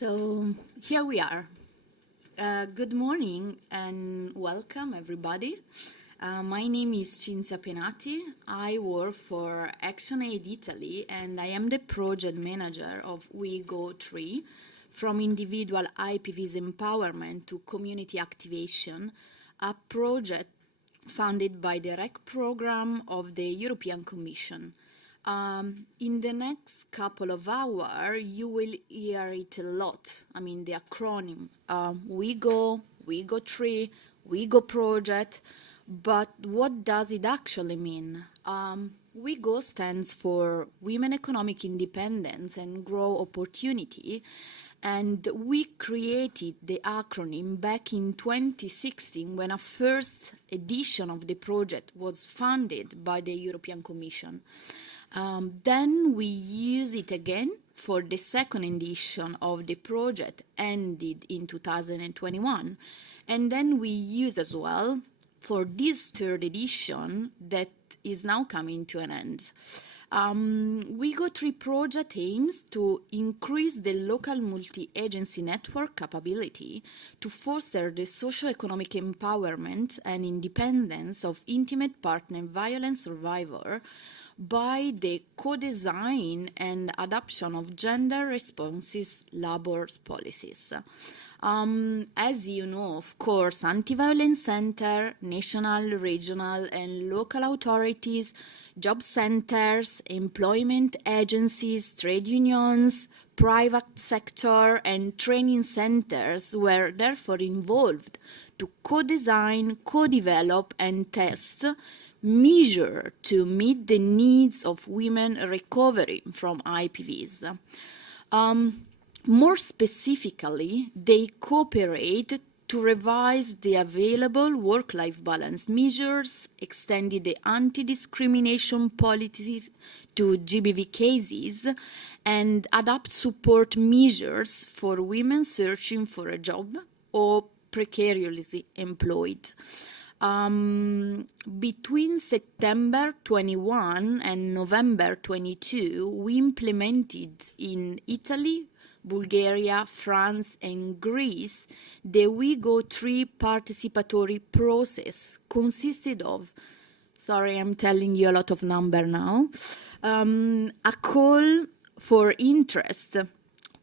So here we are. Good morning and welcome everybody. My name is Cinzia Penati. I work for ActionAid Italy and I am the project manager of WEGO 3, from individual IPVs empowerment to community activation, a project funded by the REC program of the European Commission. In the next couple of hours, you will hear it a lot. I mean, the acronym WEGO, WEGO 3, WEGO project. But what does it actually mean? WEGO stands for Women Economic Independence and Grow Opportunity. And we created the acronym back in 2016 when a first edition of the project was funded by the European Commission. Then we use it again for the second edition of the project, ended in 2021. And then we use as well for this third edition that is now coming to an end. WEGO 3 project aims to increase the local multi-agency network capability to foster the socio-economic empowerment and independence of intimate partner violence survivors by the co-design and adoption of gender-responsive labor policies. As you know, of course, anti-violence center, national, regional, and local authorities, job centers, employment agencies, trade unions, private sector, and training centers were therefore involved to co-design, co-develop, and test measure to meet the needs of women recovering from IPVs. More specifically, they cooperate to revise the available work-life balance measures, extended the anti-discrimination policies to GBV cases, and adapt support measures for women searching for a job or precariously employed. Between September 21 and November 22, we implemented in Italy, Bulgaria, France, and Greece the WEGO 3 participatory process consisted of, sorry, I'm telling you a lot of number now, a call for interest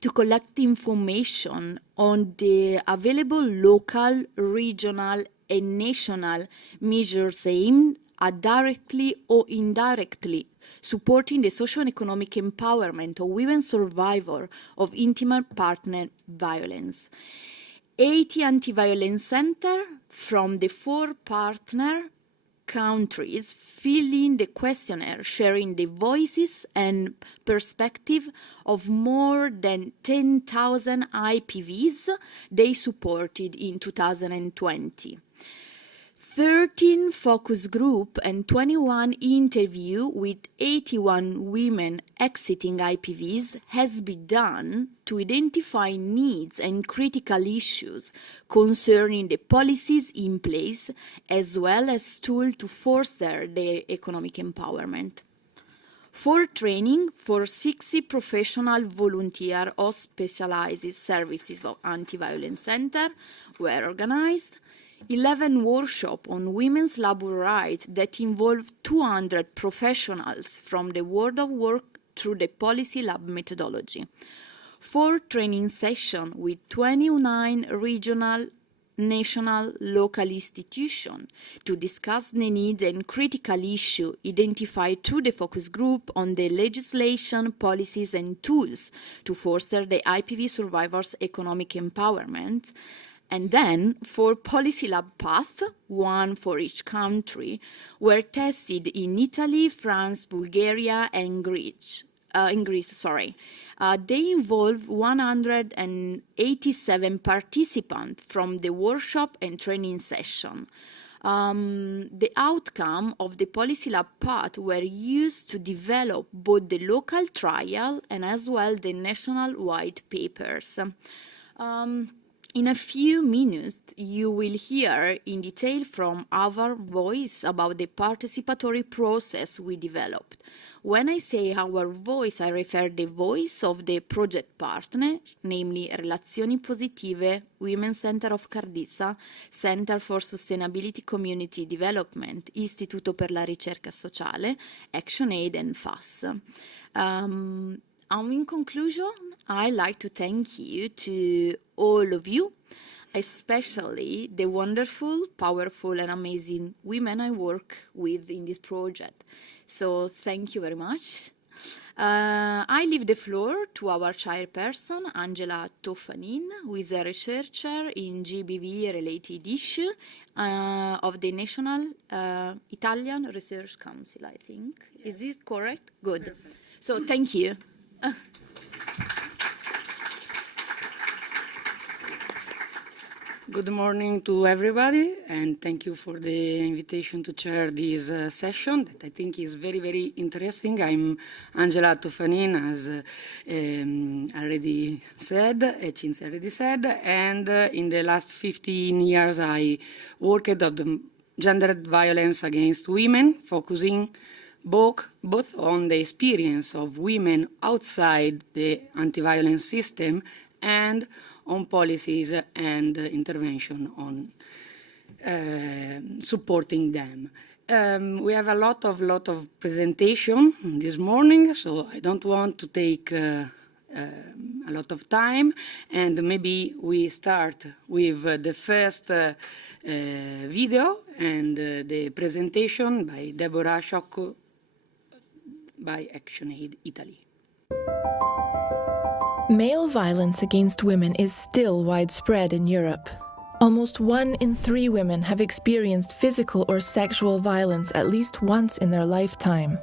to collect information on the available local, regional, and national measures aimed at directly or indirectly supporting the social and economic empowerment of women survivors of intimate partner violence. 80 anti-violence centers from the 4 partner countries fill in the questionnaire, sharing the voices and perspective of more than 10,000 IPVs they supported in 2020. 13 focus group and 21 interview with 81 women exiting IPVs has been done to identify needs and critical issues concerning the policies in place, as well as tools to foster their economic empowerment. For training for 60 professional volunteer or specialized services of anti-violence center were organized. 11 workshops on women's labor rights that involve 200 professionals from the world of work through the policy lab methodology. 4 training sessions with 29 regional, national, local institutions to discuss the needs and critical issues identified through the focus group on the legislation, policies, and tools to foster the IPV survivors' economic empowerment. And then 4 policy lab paths, 1 for each country, were tested in Italy, France, Bulgaria, and Greece. They involve 187 participants from the workshop and training session. The outcome of the policy lab path were used to develop both the local trial and as well the national white papers. In a few minutes, you will hear in detail from our voice about the participatory process we developed. When I say our voice, I refer the voice of the project partner, namely Relazioni Positive, Women Center of Cardizza, Center for Sustainability Community Development, Istituto per la Ricerca Sociale, ActionAid and FAS. In conclusion, I'd like to thank you to all of you, especially the wonderful, powerful and amazing women I work with in this project. So thank you very much. I leave the floor to our chairperson, Angela Toffanin, who is a researcher in GBV-related issue of the National Italian Research Council, I think. Yes. Is this correct? Good. Perfect. So thank you. Good morning to everybody, and thank you for the invitation to chair this session that I think is very, very interesting. I'm Angela Toffanin, as already said, Cinzia already said, and in the last 15 years I worked on the gendered violence against women, focusing both on the experience of women outside the anti-violence system and on policies and intervention on supporting them. We have a lot of presentation this morning, so I don't want to take a lot of time, and maybe we start with the first video and the presentation by Deborah Sciocco by ActionAid Italy. Male violence against women is still widespread in Europe. Almost 1 in 3 women have experienced physical or sexual violence at least once in their lifetime.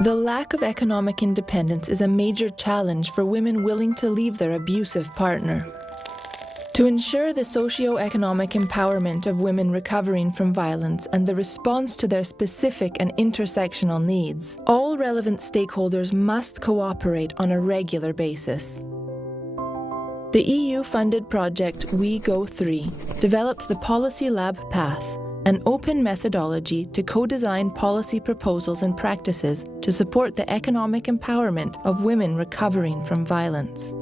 The lack of economic independence is a major challenge for women willing to leave their abusive partner. To ensure the socio-economic empowerment of women recovering from violence and the response to their specific and intersectional needs, all relevant stakeholders must cooperate on a regular basis. The EU-funded project WEGO 3 developed the Policy Lab Path, an open methodology to co-design policy proposals and practices to support the economic empowerment of women recovering from violence.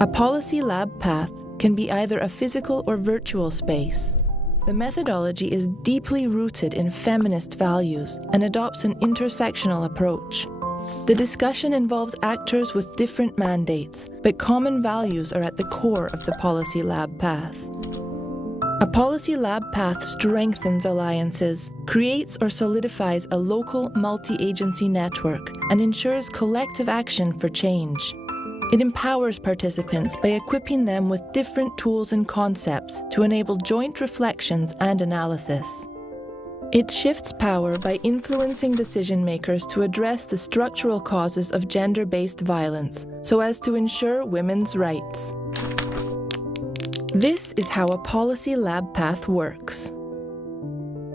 A Policy Lab path can be either a physical or virtual space. The methodology is deeply rooted in feminist values and adopts an intersectional approach. The discussion involves actors with different mandates, but common values are at the core of the Policy Lab path. A Policy Lab path strengthens alliances, creates or solidifies a local multi-agency network, and ensures collective action for change. It empowers participants by equipping them with different tools and concepts to enable joint reflections and analysis. It shifts power by influencing decision makers to address the structural causes of gender-based violence so as to ensure women's rights. This is how a Policy Lab path works.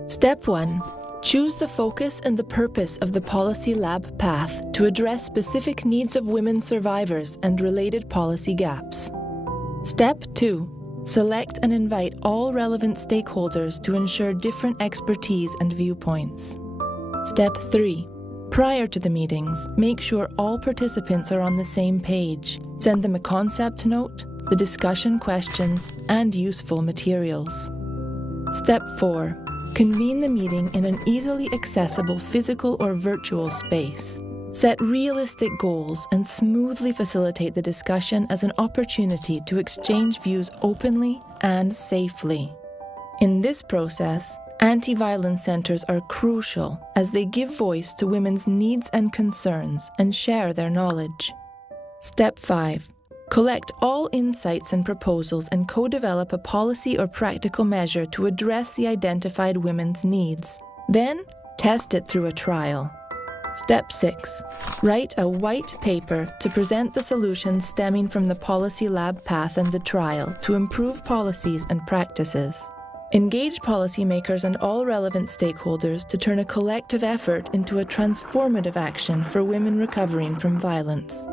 Step 1. Choose the focus and the purpose of the Policy Lab path to address specific needs of women survivors and related policy gaps. Step 2. Select and invite all relevant stakeholders to ensure different expertise and viewpoints. Step 3. Prior to the meetings, make sure all participants are on the same page. Send them a concept note, the discussion questions, and useful materials. Step 4. Convene the meeting in an easily accessible physical or virtual space. Set realistic goals and smoothly facilitate the discussion as an opportunity to exchange views openly and safely. In this process, anti-violence centers are crucial as they give voice to women's needs and concerns and share their knowledge. Step 5. Collect all insights and proposals and co-develop a policy or practical measure to address the identified women's needs. Then, test it through a trial. Step 6. Write a white paper to present the solutions stemming from the Policy Lab path and the trial to improve policies and practices. Engage policymakers and all relevant stakeholders to turn a collective effort into a transformative action for women recovering from violence.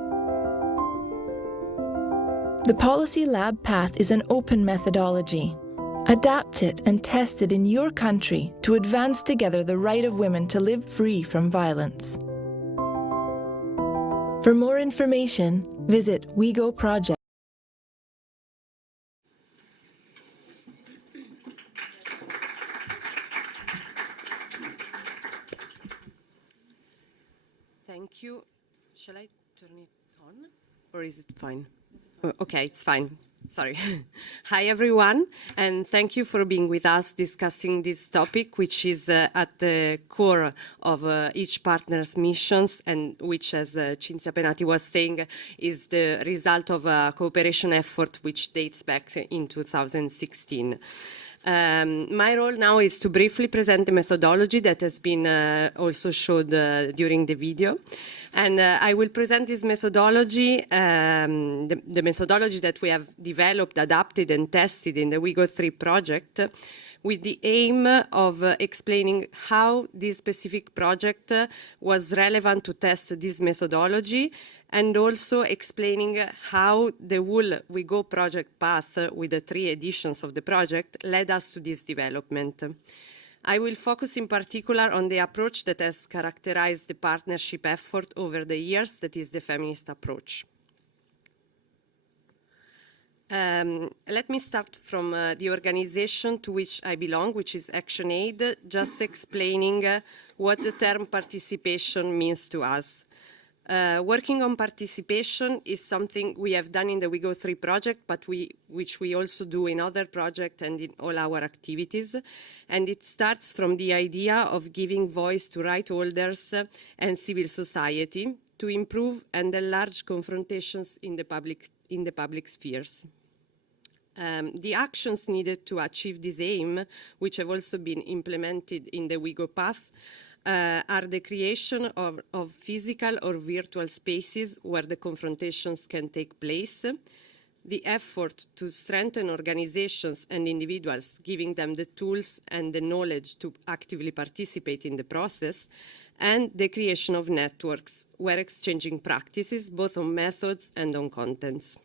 The Policy Lab path is an open methodology. Adapt it and test it in your country to advance together the right of women to live free from violence. For more information, visit WEGO Project. Thank you. Shall I turn it on? Or is it fine? Okay, it's fine. Sorry. Hi, everyone, and thank you for being with us discussing this topic, which is at the core of each partner's missions, and which, as Cinzia Penati was saying, is the result of a cooperation effort which dates back in 2016. My role now is to briefly present the methodology that has been also showed during the video. And I will present this methodology, the methodology that we have developed, adapted and tested in the WEGO 3 project, with the aim of explaining how this specific project was relevant to test this methodology, and also explaining how the whole WEGO project path with the 3 editions of the project led us to this development. I will focus in particular on the approach that has characterized the partnership effort over the years, that is the feminist approach. Let me start from the organization to which I belong, which is ActionAid, just explaining what the term participation means to us. Working on participation is something we have done in the WEGO 3 project, but which we also do in other projects and in all our activities. And it starts from the idea of giving voice to right holders and civil society to improve and enlarge confrontations in the public spheres. The actions needed to achieve this aim, which have also been implemented in the WEGO path, are the creation of physical or virtual spaces where the confrontations can take place, the effort to strengthen organizations and individuals, giving them the tools and the knowledge to actively participate in the process, and the creation of networks where exchanging practices, both on methods and on contents.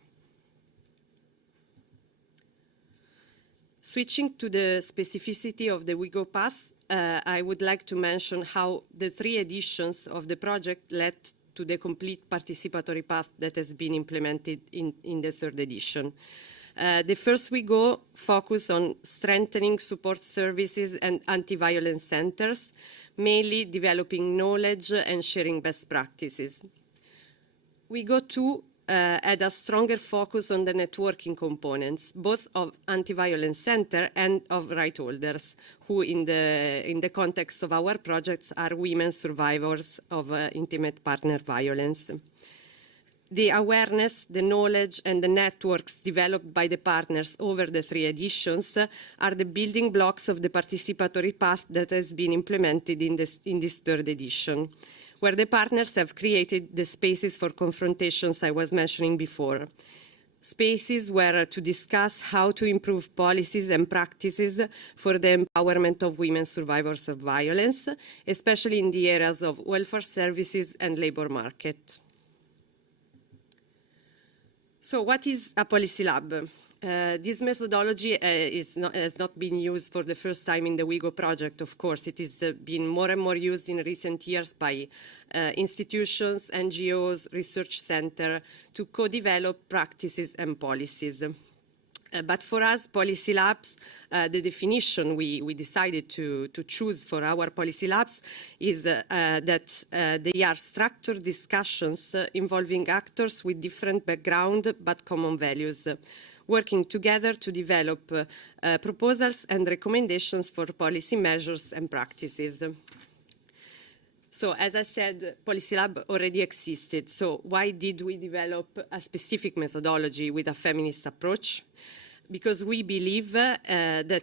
Switching to the specificity of the WEGO path, I would like to mention how the 3 editions of the project led to the complete participatory path that has been implemented in the 3rd edition. The first WEGO focused on strengthening support services and anti-violence centers, mainly developing knowledge and sharing best practices. WEGO 2 had a stronger focus on the networking components, both of anti-violence center and of right holders, who in the context of our projects are women survivors of intimate partner violence. The awareness, the knowledge, and the networks developed by the partners over the 3 editions are the building blocks of the participatory path that has been implemented in this 3rd edition, where the partners have created the spaces for confrontations I was mentioning before. Spaces where to discuss how to improve policies and practices for the empowerment of women survivors of violence, especially in the areas of welfare services and labor market. So what is a policy lab? This methodology has not been used for the first time in the WEGO project, of course. It has been more and more used in recent years by institutions, NGOs, research centers to co-develop practices and policies. But for us, policy labs, the definition we decided to choose for our policy labs is that they are structured discussions involving actors with different background but common values, working together to develop proposals and recommendations for policy measures and practices. So, as I said, Policy Lab already existed. So why did we develop a specific methodology with a feminist approach? Because we believe that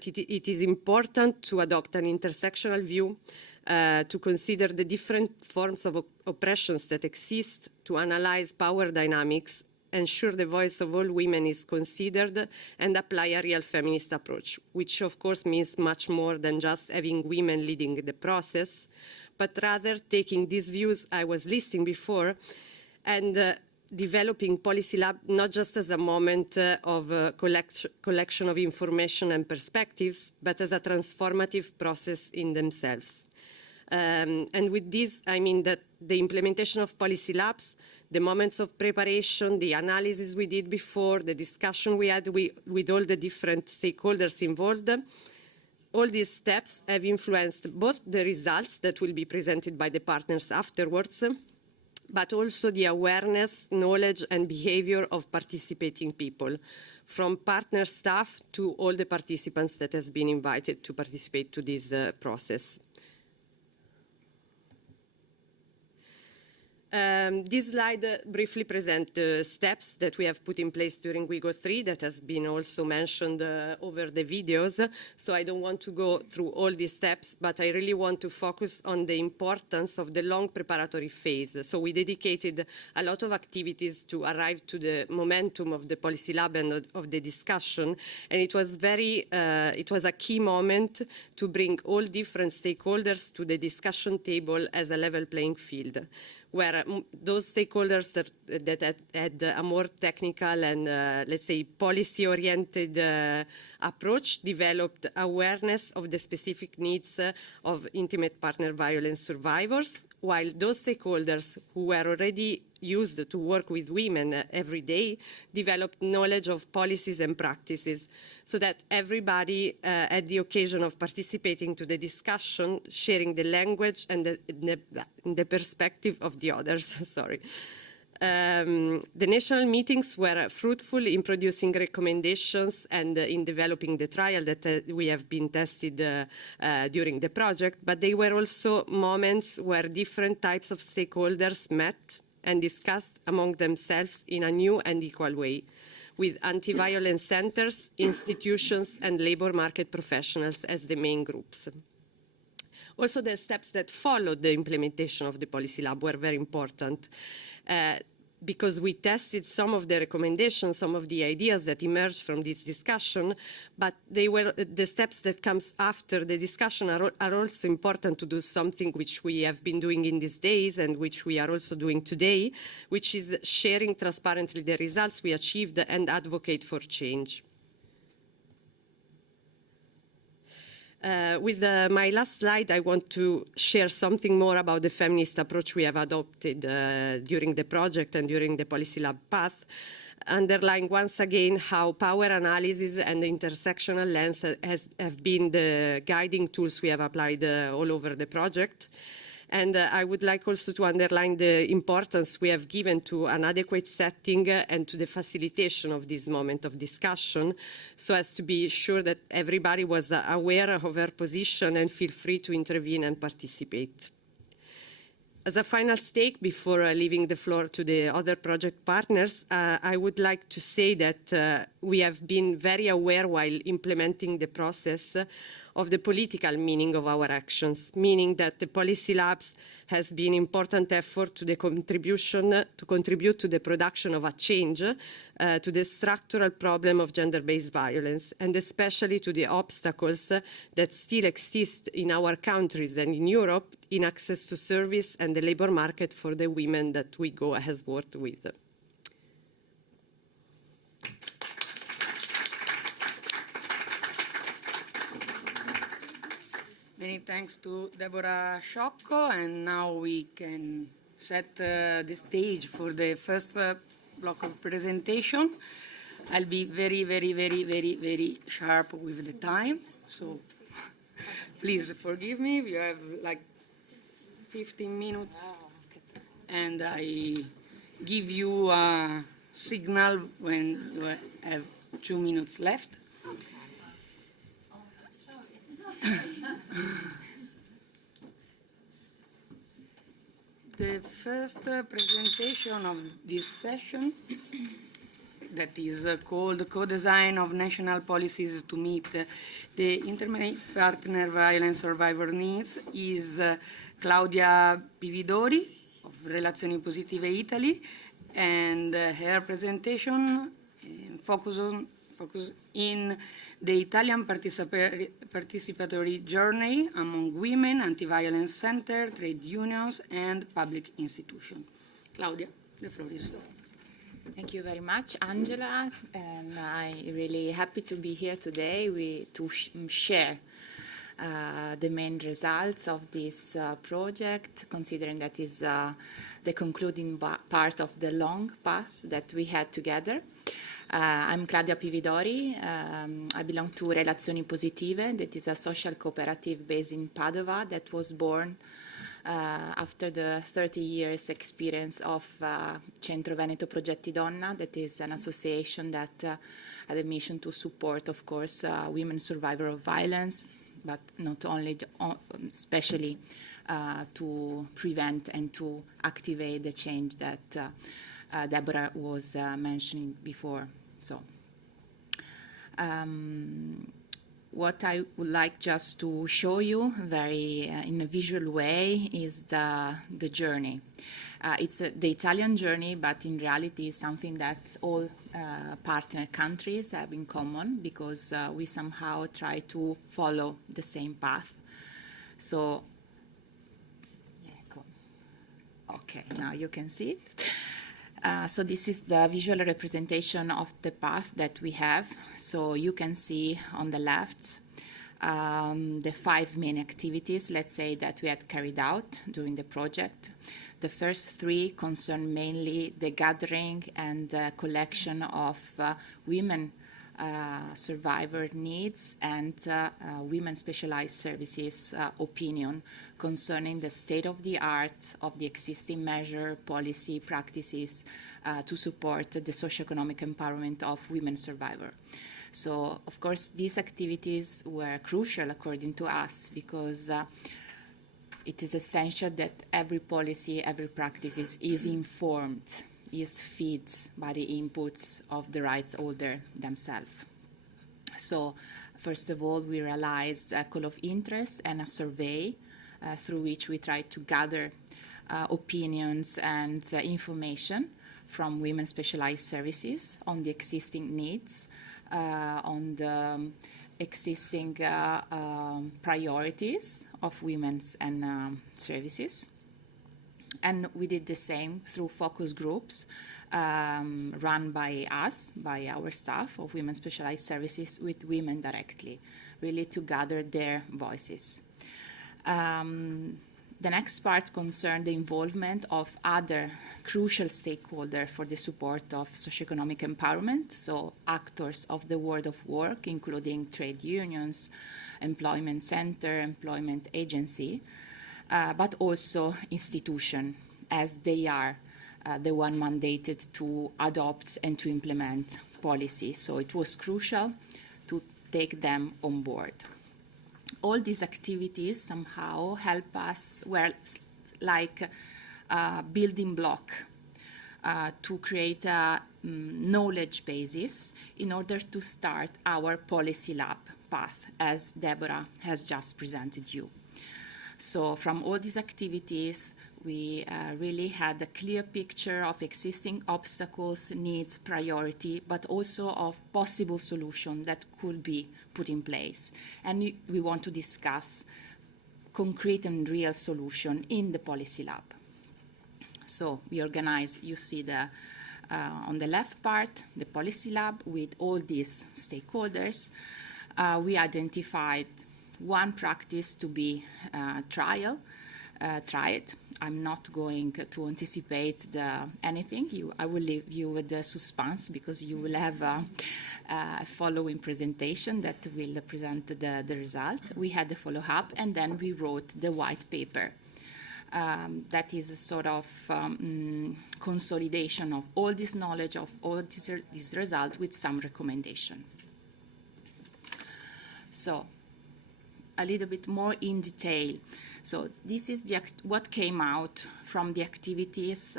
it is important to adopt an intersectional view, to consider the different forms of oppressions that exist, to analyze power dynamics, ensure the voice of all women is considered, and apply a real feminist approach, which of course means much more than just having women leading the process, but rather taking these views I was listing before and developing Policy Lab not just as a moment of collection of information and perspectives, but as a transformative process in themselves. And with this, I mean that the implementation of Policy Labs, the moments of preparation, the analysis we did before, the discussion we had with all the different stakeholders involved, all these steps have influenced both the results that will be presented by the partners afterwards, but also the awareness, knowledge, and behavior of participating people, from partner staff to all the participants that has been invited to participate to this process. This slide briefly presents the steps that we have put in place during WEGO 3 that has been also mentioned over the videos. So I don't want to go through all these steps, but I really want to focus on the importance of the long preparatory phase. So we dedicated a lot of activities to arrive to the momentum of the Policy Lab and of the discussion. And it was a key moment to bring all different stakeholders to the discussion table as a level playing field, where those stakeholders that had a more technical and, let's say, policy-oriented approach developed awareness of the specific needs of intimate partner violence survivors, while those stakeholders who were already used to work with women every day developed knowledge of policies and practices, so that everybody had the occasion of participating to the discussion, sharing the language and the perspective of the others. Sorry. The national meetings were fruitful in producing recommendations and in developing the trial that we have been tested during the project, but they were also moments where different types of stakeholders met and discussed among themselves in a new and equal way, with anti-violence centers, institutions, and labor market professionals as the main groups. Also, the steps that followed the implementation of the Policy Lab were very important, because we tested some of the recommendations, some of the ideas that emerged from this discussion, but they were the steps that comes after the discussion are also important to do something which we have been doing in these days and which we are also doing today, which is sharing transparently the results we achieved and advocate for change. With my last slide, I want to share something more about the feminist approach we have adopted during the project and during the Policy Lab path, underlying once again how power analysis and the intersectional lens have been the guiding tools we have applied all over the project. And I would like also to underline the importance we have given to an adequate setting and to the facilitation of this moment of discussion, so as to be sure that everybody was aware of her position and feel free to intervene and participate. As a final stake, before leaving the floor to the other project partners, I would like to say that we have been very aware while implementing the process of the political meaning of our actions, meaning that the Policy Labs has been important effort to contribute to the production of a change to the structural problem of gender-based violence, and especially to the obstacles that still exist in our countries and in Europe in access to service and the labor market for the women that WEGO has worked with. Many thanks to Deborah Sciocco, and now we can set the stage for the first block of presentation. I'll be very, very, very, very, very sharp with the time, so please forgive me. You have like 15 minutes, and I give you a signal when you have 2 minutes left. The first presentation of this session, that is called Co-Design of National Policies to Meet the Intimate Partner Violence Survivor Needs, is Claudia Pividori of Relazioni Positive Italy, and her presentation focuses in the Italian participatory journey among women, anti-violence center, trade unions, and public institutions. Claudia, the floor is yours. Thank you very much, Angela, and I'm really happy to be here today to share the main results of this project, considering that is the concluding part of the long path that we had together. I'm Claudia Pividori. I belong to Relazioni Positive, that is a social cooperative based in Padova that was born after the 30 years experience of Centro Veneto Progetti Donna, that is an association that had a mission to support, of course, women survivors of violence, but not only, especially to prevent and to activate the change that Deborah was mentioning before. So, what I would like just to show you very in a visual way is the journey. It's the Italian journey, but in reality it's something that all partner countries have in common, because we somehow try to follow the same path. So, okay, now you can see it. So this is the visual representation of the path that we have. So you can see on the left the 5 main activities, let's say, that we had carried out during the project. The first 3 concern mainly the gathering and collection of women survivor needs and women specialized services opinion concerning the state of the art of the existing measure, policy, practices to support the socioeconomic empowerment of women survivors. So, of course, these activities were crucial according to us, because it is essential that every policy, every practice is informed, is fed by the inputs of the rights holder themselves. So, first of all, we realized a call of interest and a survey through which we tried to gather opinions and information from women specialized services on the existing needs, on the existing priorities of women's and services. And we did the same through focus groups run by us, by our staff of women specialized services, with women directly, really to gather their voices. The next part concerned the involvement of other crucial stakeholders for the support of socioeconomic empowerment, so actors of the world of work, including trade unions, employment center, employment agency, but also institutions, as they are the one mandated to adopt and to implement policy. So it was crucial to take them on board. All these activities somehow help us, well, like a building block to create a knowledge basis in order to start our policy lab path, as Deborah has just presented you. So from all these activities, we really had a clear picture of existing obstacles, needs, priority, but also of possible solutions that could be put in place. And we want to discuss concrete and real solutions in the policy lab. So we organize, you see on the left part, the policy lab with all these stakeholders. We identified one practice to be tried. I'm not going to anticipate anything. I will leave you with the suspense, because you will have a following presentation that will present the result. We had the follow-up, and then we wrote the white paper. That is a sort of consolidation of all this knowledge, of all this result, with some recommendation. So, a little bit more in detail. So this is what came out from the activities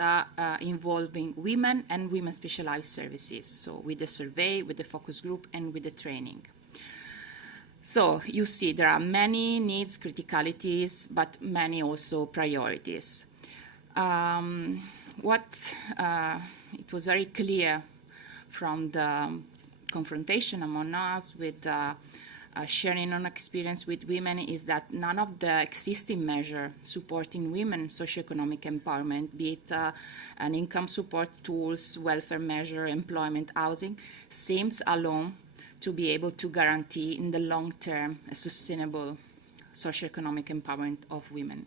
involving women and women specialized services. So with the survey, with the focus group, and with the training. So you see there are many needs, criticalities, but many also priorities. It was very clear from the confrontation among us with sharing on experience with women is that none of the existing measures supporting women's socioeconomic empowerment, be it an income support tools, welfare measure, employment, housing, seems alone to be able to guarantee in the long term a sustainable socioeconomic empowerment of women.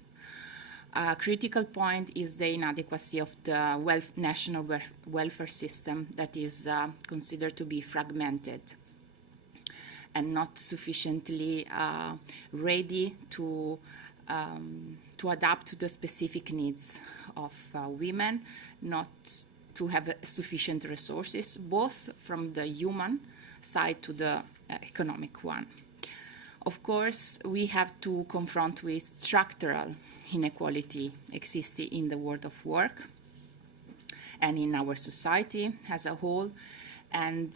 A critical point is the inadequacy of the national welfare system that is considered to be fragmented and not sufficiently ready to adapt to the specific needs of women, not to have sufficient resources, both from the human side to the economic one. Of course, we have to confront with structural inequality existing in the world of work and in our society as a whole, and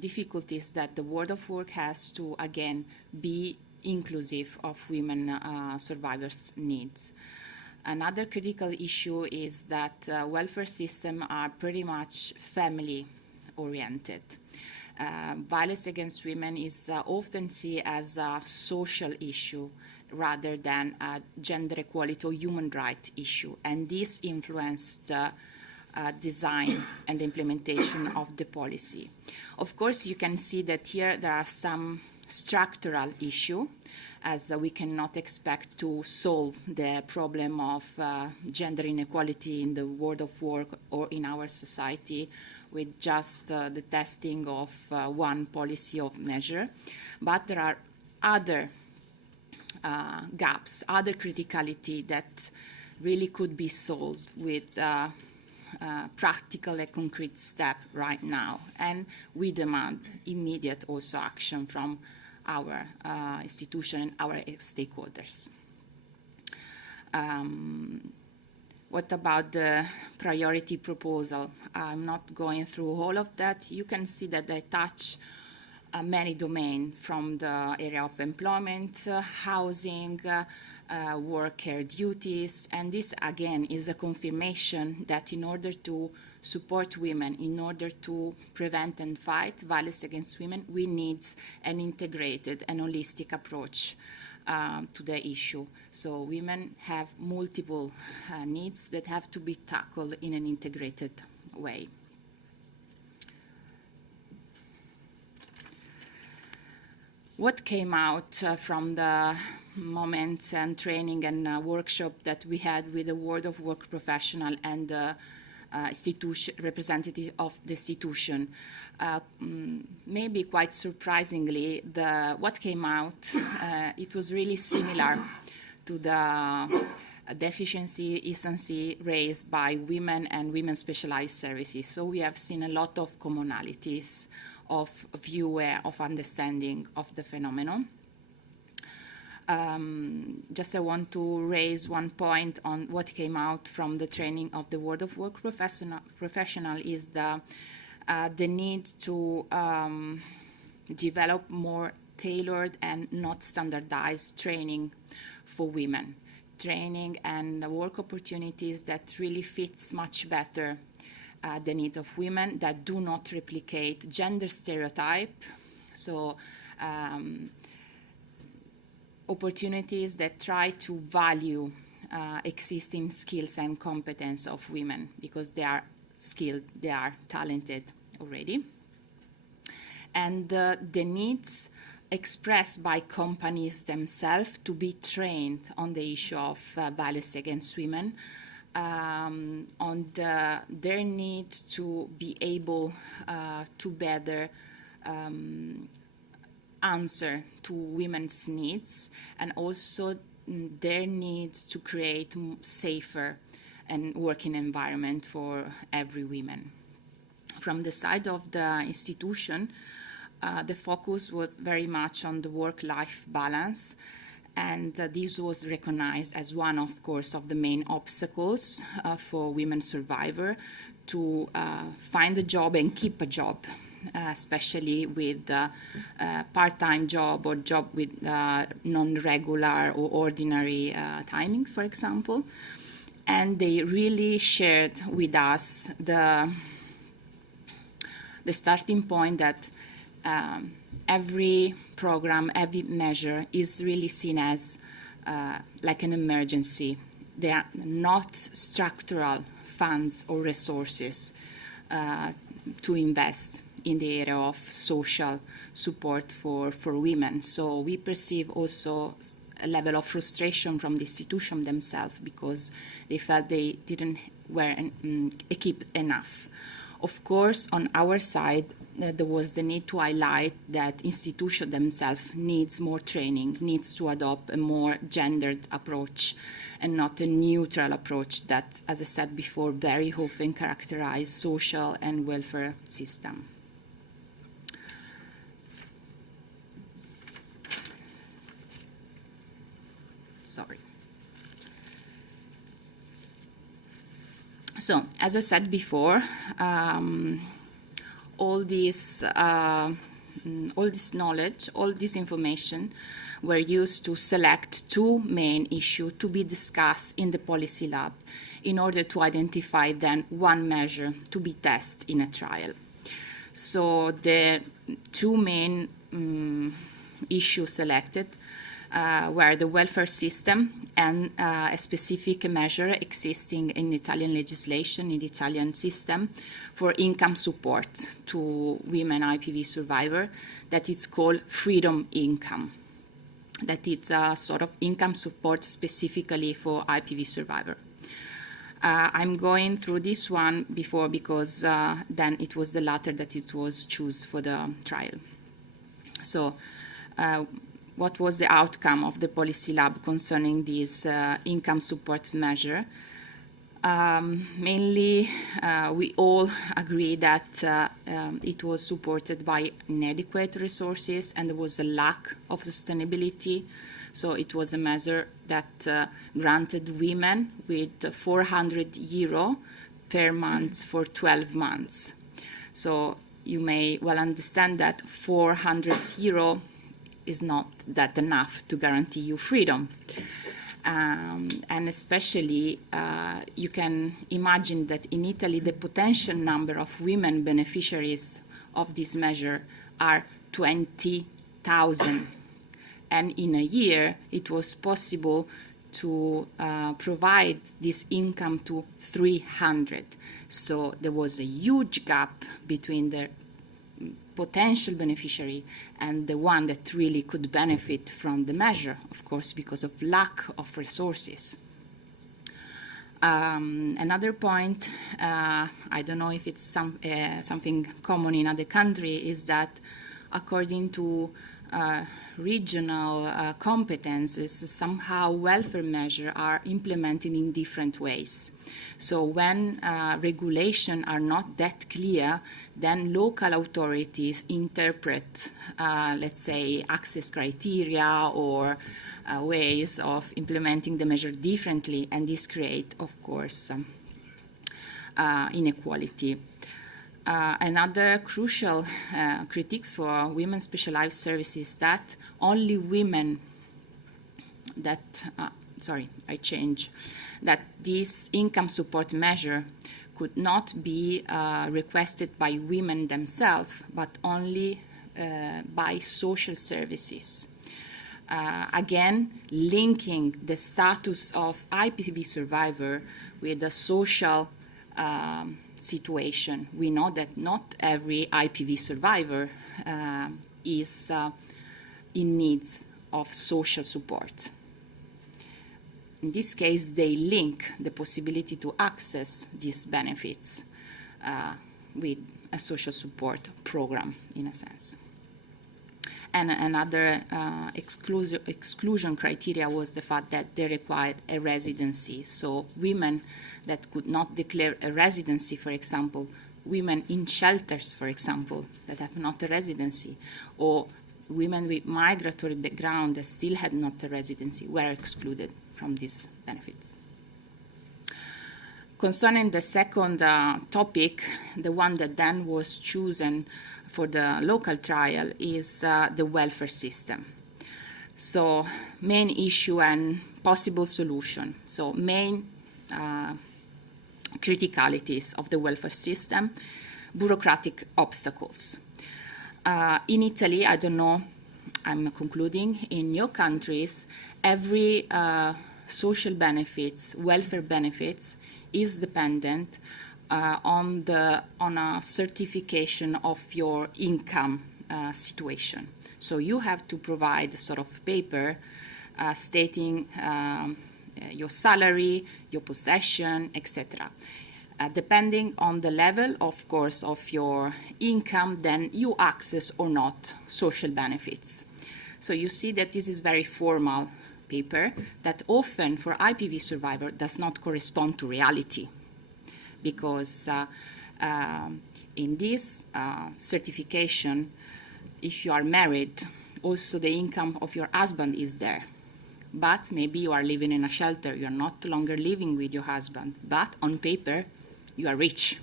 difficulties that the world of work has to, again, be inclusive of women survivors' needs. Another critical issue is that welfare systems are pretty much family-oriented. Violence against women is often seen as a social issue rather than a gender equality or human rights issue, and this influenced design and implementation of the policy. Of course, you can see that here there are some structural issues, as we cannot expect to solve the problem of gender inequality in the world of work or in our society with just the testing of one policy of measure. But there are other gaps, other criticality that really could be solved with practical and concrete step right now, and we demand immediate also action from our institution and our stakeholders. What about the priority proposal? I'm not going through all of that. You can see that they touch many domains, from the area of employment, housing, worker duties, and this again is a confirmation that in order to support women, in order to prevent and fight violence against women, we need an integrated and holistic approach to the issue. So women have multiple needs that have to be tackled in an integrated way. What came out from the moments and training and workshop that we had with the World of Work professional and the representative of the institution? Maybe quite surprisingly, what came out, it was really similar to the deficiency, instancy raised by women and women specialized services. So we have seen a lot of commonalities of view, of understanding of the phenomenon. Just I want to raise one point on what came out from the training of the World of Work professional is the need to develop more tailored and not standardized training for women. Training and work opportunities that really fits much better the needs of women, that do not replicate gender stereotype. So opportunities that try to value existing skills and competence of women, because they are skilled, they are talented already. And the needs expressed by companies themselves to be trained on the issue of violence against women, on their need to be able to better answer to women's needs, and also their need to create safer and working environment for every woman. From the side of the institution, the focus was very much on the work-life balance, and this was recognized as one, of course, of the main obstacles for women survivors to find a job and keep a job, especially with part-time job or job with non-regular or ordinary timings, for example. And they really shared with us the starting point that every program, every measure is really seen as like an emergency. They are not structural funds or resources to invest in the area of social support for women. So we perceive also a level of frustration from the institution themselves because they felt they weren't equipped enough. Of course, on our side, there was the need to highlight that institution themselves needs more training, needs to adopt a more gendered approach and not a neutral approach that, as I said before, very often characterize social and welfare system. Sorry. So, as I said before, all this knowledge, all this information were used to select two main issues to be discussed in the policy lab in order to identify then one measure to be tested in a trial. So the two main issues selected were the welfare system and a specific measure existing in Italian legislation, in the Italian system, for income support to women IPV survivors that is called freedom income. That it's a sort of income support specifically for IPV survivors. I'm going through this one before because then it was the latter that it was chosen for the trial. So what was the outcome of the policy lab concerning this income support measure? Mainly, we all agree that it was supported by inadequate resources and there was a lack of sustainability. So it was a measure that granted women with 400 euro per month for 12 months. So you may well understand that 400 euro is not that enough to guarantee you freedom. And especially, you can imagine that in Italy, the potential number of women beneficiaries of this measure are 20,000. And in a year, it was possible to provide this income to 300. So there was a huge gap between the potential beneficiary and the one that really could benefit from the measure, of course, because of lack of resources. Another point, I don't know if it's something common in other countries, is that according to regional competences, somehow welfare measures are implemented in different ways. So when regulations are not that clear, then local authorities interpret, let's say, access criteria or ways of implementing the measure differently, and this creates, of course, inequality. Another crucial critiques for women specialized services that only women that, that this income support measure could not be requested by women themselves, but only by social services. Again, linking the status of IPV survivor with the social situation. We know that not every IPV survivor is in need of social support. In this case, they link the possibility to access these benefits with a social support program, in a sense. And another exclusion criteria was the fact that they required a residency. So women that could not declare a residency, for example, women in shelters, for example, that have not a residency, or women with migratory background that still had not a residency were excluded from these benefits. Concerning the second topic, the one that then was chosen for the local trial is the welfare system. So main issue and possible solution. So main criticalities of the welfare system, bureaucratic obstacles. In Italy, I don't know, I'm concluding, in your countries, every social benefits, welfare benefits, is dependent on a certification of your income situation. So you have to provide a sort of paper stating your salary, your possession, etc. Depending on the level, of course, of your income, then you access or not social benefits. So you see that this is very formal paper that often for IPV survivor does not correspond to reality, because in this certification, if you are married, also the income of your husband is there. But maybe you are living in a shelter, you're not longer living with your husband, but on paper you are rich.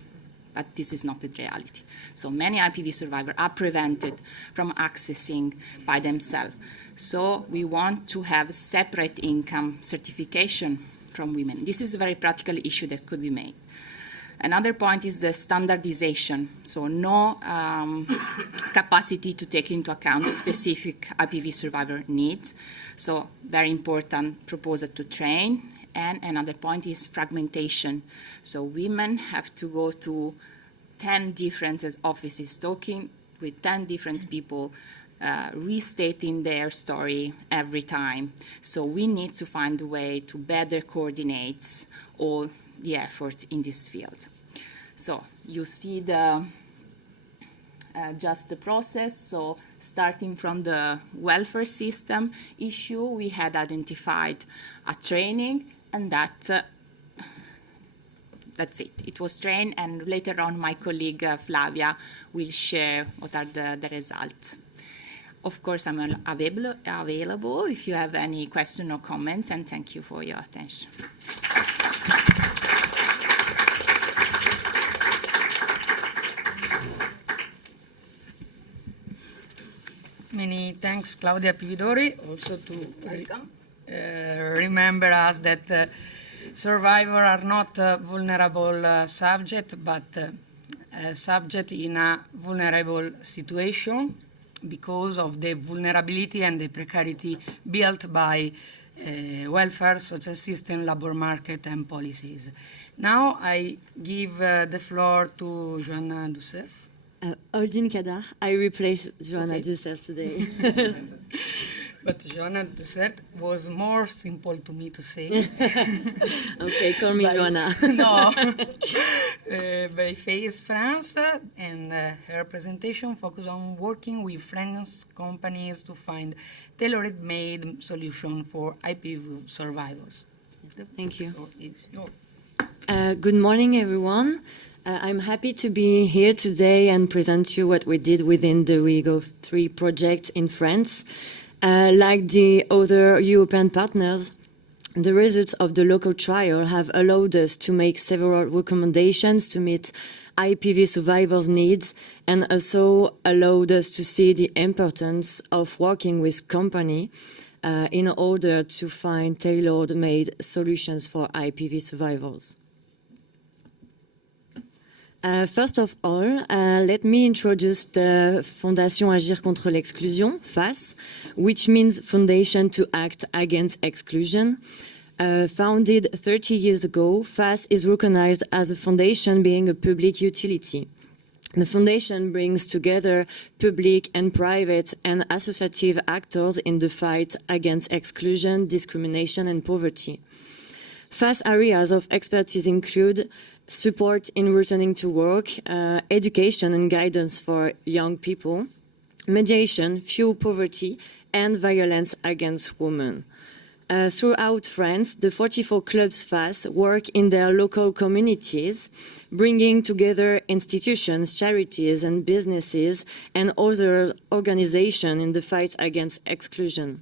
But this is not the reality. So many IPV survivors are prevented from accessing by themselves. So we want to have separate income certification from women. This is a very practical issue that could be made. Another point is the standardization. So no capacity to take into account specific IPV survivor needs. So very important proposal to train. And another point is fragmentation. So women have to go to 10 different offices, talking with 10 different people, restating their story every time. So we need to find a way to better coordinate all the effort in this field. So you see just the process. So starting from the welfare system issue, we had identified a training, and that's it. It was trained, and later on my colleague Flavia will share what are the results. Of course, I'm available if you have any questions or comments, and thank you for your attention. Many thanks, Claudia Pividori, also to remember us that survivors are not a vulnerable subject, but subject in a vulnerable situation because of the vulnerability and the precarity built by welfare, social system, labor market, and policies. Now I give the floor to Joanna Ducerf. Aldine Kadar. I replace Joanna Ducerf today. But Joanna Ducerf was more simple to me to say. Okay, call me Joanna. No. By FACE France, and her presentation focused on working with French companies to find tailor-made solution for IPV survivors. Thank you. So it's yours. Good morning, everyone. I'm happy to be here today and present you what we did within the WEGO 3 project in France. Like the other European partners, the results of the local trial have allowed us to make several recommendations to meet IPV survivors' needs, and also allowed us to see the importance of working with companies in order to find tailor-made solutions for IPV survivors. First of all, let me introduce the Fondation Agir contre l'exclusion, FACE, which means Foundation to Act Against Exclusion. Founded 30 years ago, FACE is recognized as a foundation being a public utility. The foundation brings together public and private and associative actors in the fight against exclusion, discrimination, and poverty. FACE areas of expertise include support in returning to work, education and guidance for young people, mediation, fuel poverty, and violence against women. Throughout France, the 44 clubs FACE work in their local communities, bringing together institutions, charities, and businesses, and other organizations in the fight against exclusion.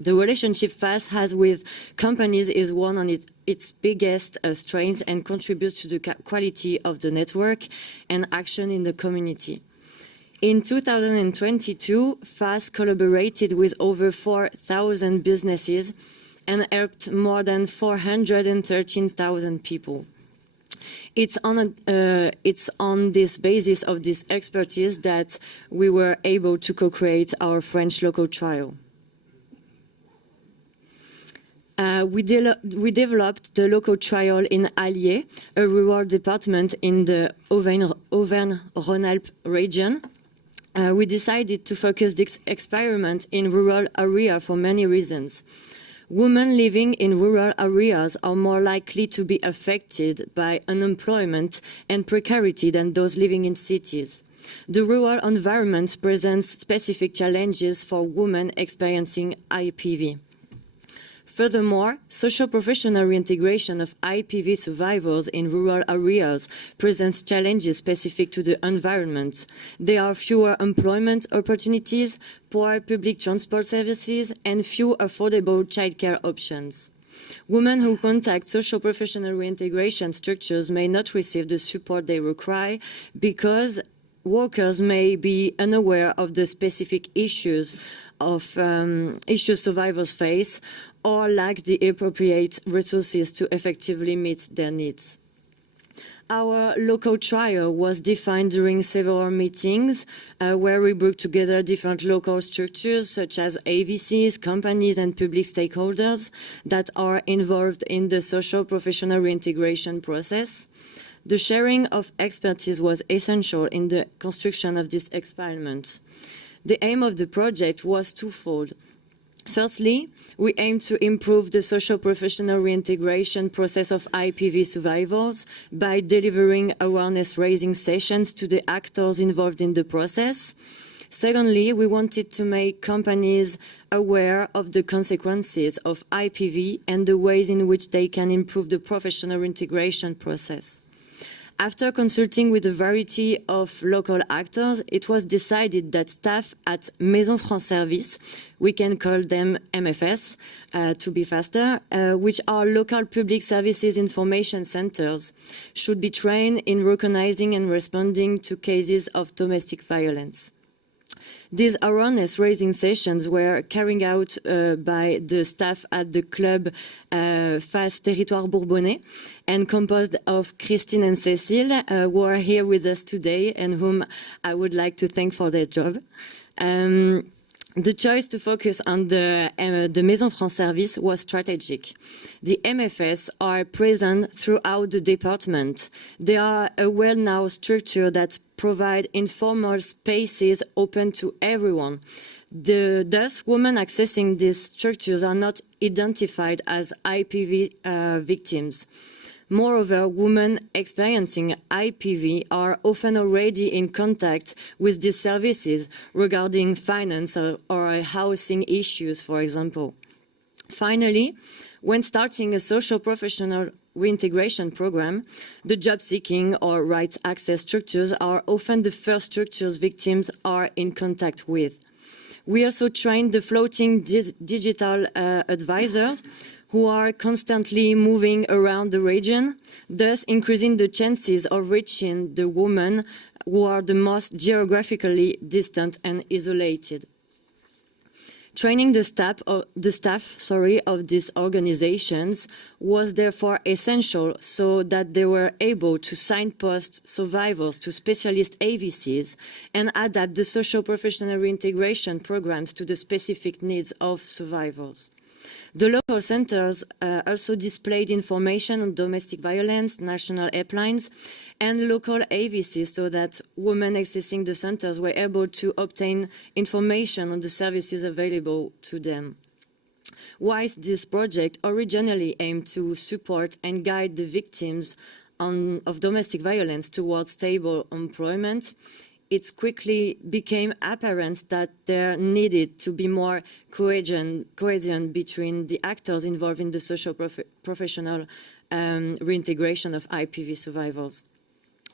The relationship FACE has with companies is one of its biggest strengths and contributes to the quality of the network and action in the community. In 2022, FACE collaborated with over 4,000 businesses and helped more than 413,000 people. It's on this basis of this expertise that we were able to co-create our French local trial. We developed the local trial in Allier, a rural department in the Auvergne-Rhône-Alpes region. We decided to focus this experiment in rural area for many reasons. Women living in rural areas are more likely to be affected by unemployment and precarity than those living in cities. The rural environment presents specific challenges for women experiencing IPV. Furthermore, socio-professional reintegration of IPV survivors in rural areas presents challenges specific to the environment. There are fewer employment opportunities, poor public transport services, and few affordable childcare options. Women who contact socio-professional reintegration structures may not receive the support they require because workers may be unaware of the specific issues survivors face or lack the appropriate resources to effectively meet their needs. Our local trial was defined during several meetings where we brought together different local structures such as AVCs, companies and public stakeholders that are involved in the social professional reintegration process. The sharing of expertise was essential in the construction of this experiment. The aim of the project was twofold. Firstly, we aim to improve the socio-professional reintegration process of IPV survivors by delivering awareness-raising sessions to the actors involved in the process. Secondly, we wanted to make companies aware of the consequences of IPV and the ways in which they can improve the professional reintegration process. After consulting with a variety of local actors, it was decided that staff at Maison France Service, we can call them MFS to be faster, which are local public services information centers, should be trained in recognizing and responding to cases of domestic violence. These awareness-raising sessions were carried out by the staff at the club Face Territoire Bourbonnais and composed of Christine and Cécile, who are here with us today and whom I would like to thank for their job. The choice to focus on the Maison France Service was strategic. The MFS are present throughout the department. They are a well-known structure that provide informal spaces open to everyone. Thus, women accessing these structures are not identified as IPV victims. Moreover, women experiencing IPV are often already in contact with these services regarding finance or housing issues, for example. Finally, when starting a social professional reintegration program, the job-seeking or rights access structures are often the first structures victims are in contact with. We also trained the floating digital advisors who are constantly moving around the region, thus increasing the chances of reaching the women who are the most geographically distant and isolated. Training the staff of these organizations was therefore essential so that they were able to signpost survivors to specialist AVCs and adapt the social professional reintegration programs to the specific needs of survivors. The local centers also displayed information on domestic violence, national helplines, and local AVCs so that women accessing the centers were able to obtain information on the services available to them. Whilst this project originally aimed to support and guide the victims of domestic violence towards stable employment, it quickly became apparent that there needed to be more cohesion between the actors involved in the social professional reintegration of IPV survivors.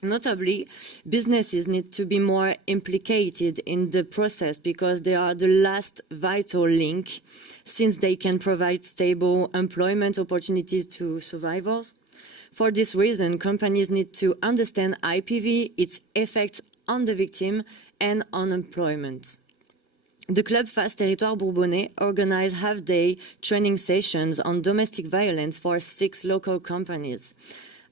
Notably, businesses need to be more implicated in the process because they are the last vital link, since they can provide stable employment opportunities to survivors. For this reason, companies need to understand IPV, its effects on the victim and on employment. The Club Face Territoire Bourbonnais organized half-day training sessions on domestic violence for 6 local companies.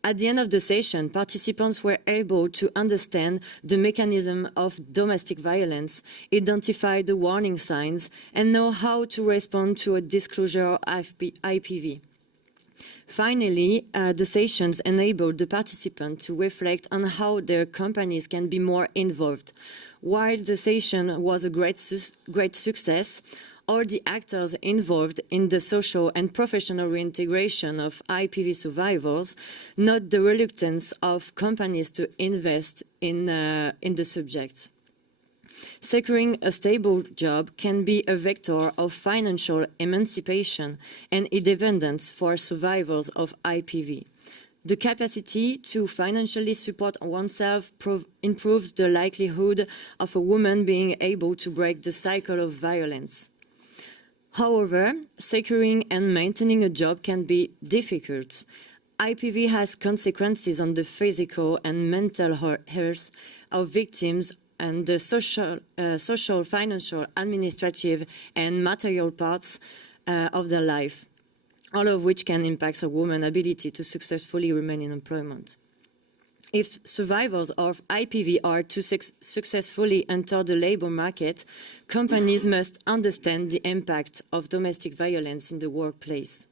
At the end of the session, participants were able to understand the mechanism of domestic violence, identify the warning signs, and know how to respond to a disclosure of IPV. Finally, the sessions enabled the participants to reflect on how their companies can be more involved. While the session was a great success, all the actors involved in the social and professional reintegration of IPV survivors note the reluctance of companies to invest in the subject. Securing a stable job can be a vector of financial emancipation and independence for survivors of IPV. The capacity to financially support oneself improves the likelihood of a woman being able to break the cycle of violence. However, securing and maintaining a job can be difficult. IPV has consequences on the physical and mental health of victims and the social, financial, administrative, and material parts of their life, all of which can impact a woman's ability to successfully remain in employment. If survivors of IPV are to successfully enter the labor market, companies must understand the impact of domestic violence in the workplace.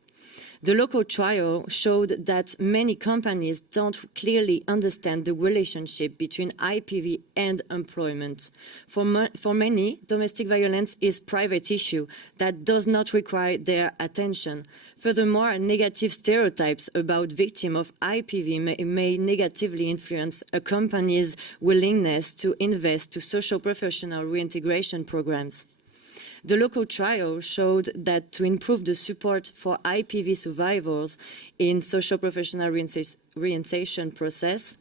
The local trial showed that many companies don't clearly understand the relationship between IPV and employment. For many, domestic violence is a private issue that does not require their attention. Furthermore, negative stereotypes about victims of IPV may negatively influence a company's willingness to invest to social professional reintegration programs. The local trial showed that to improve the support for IPV survivors in social professional reinsertion process,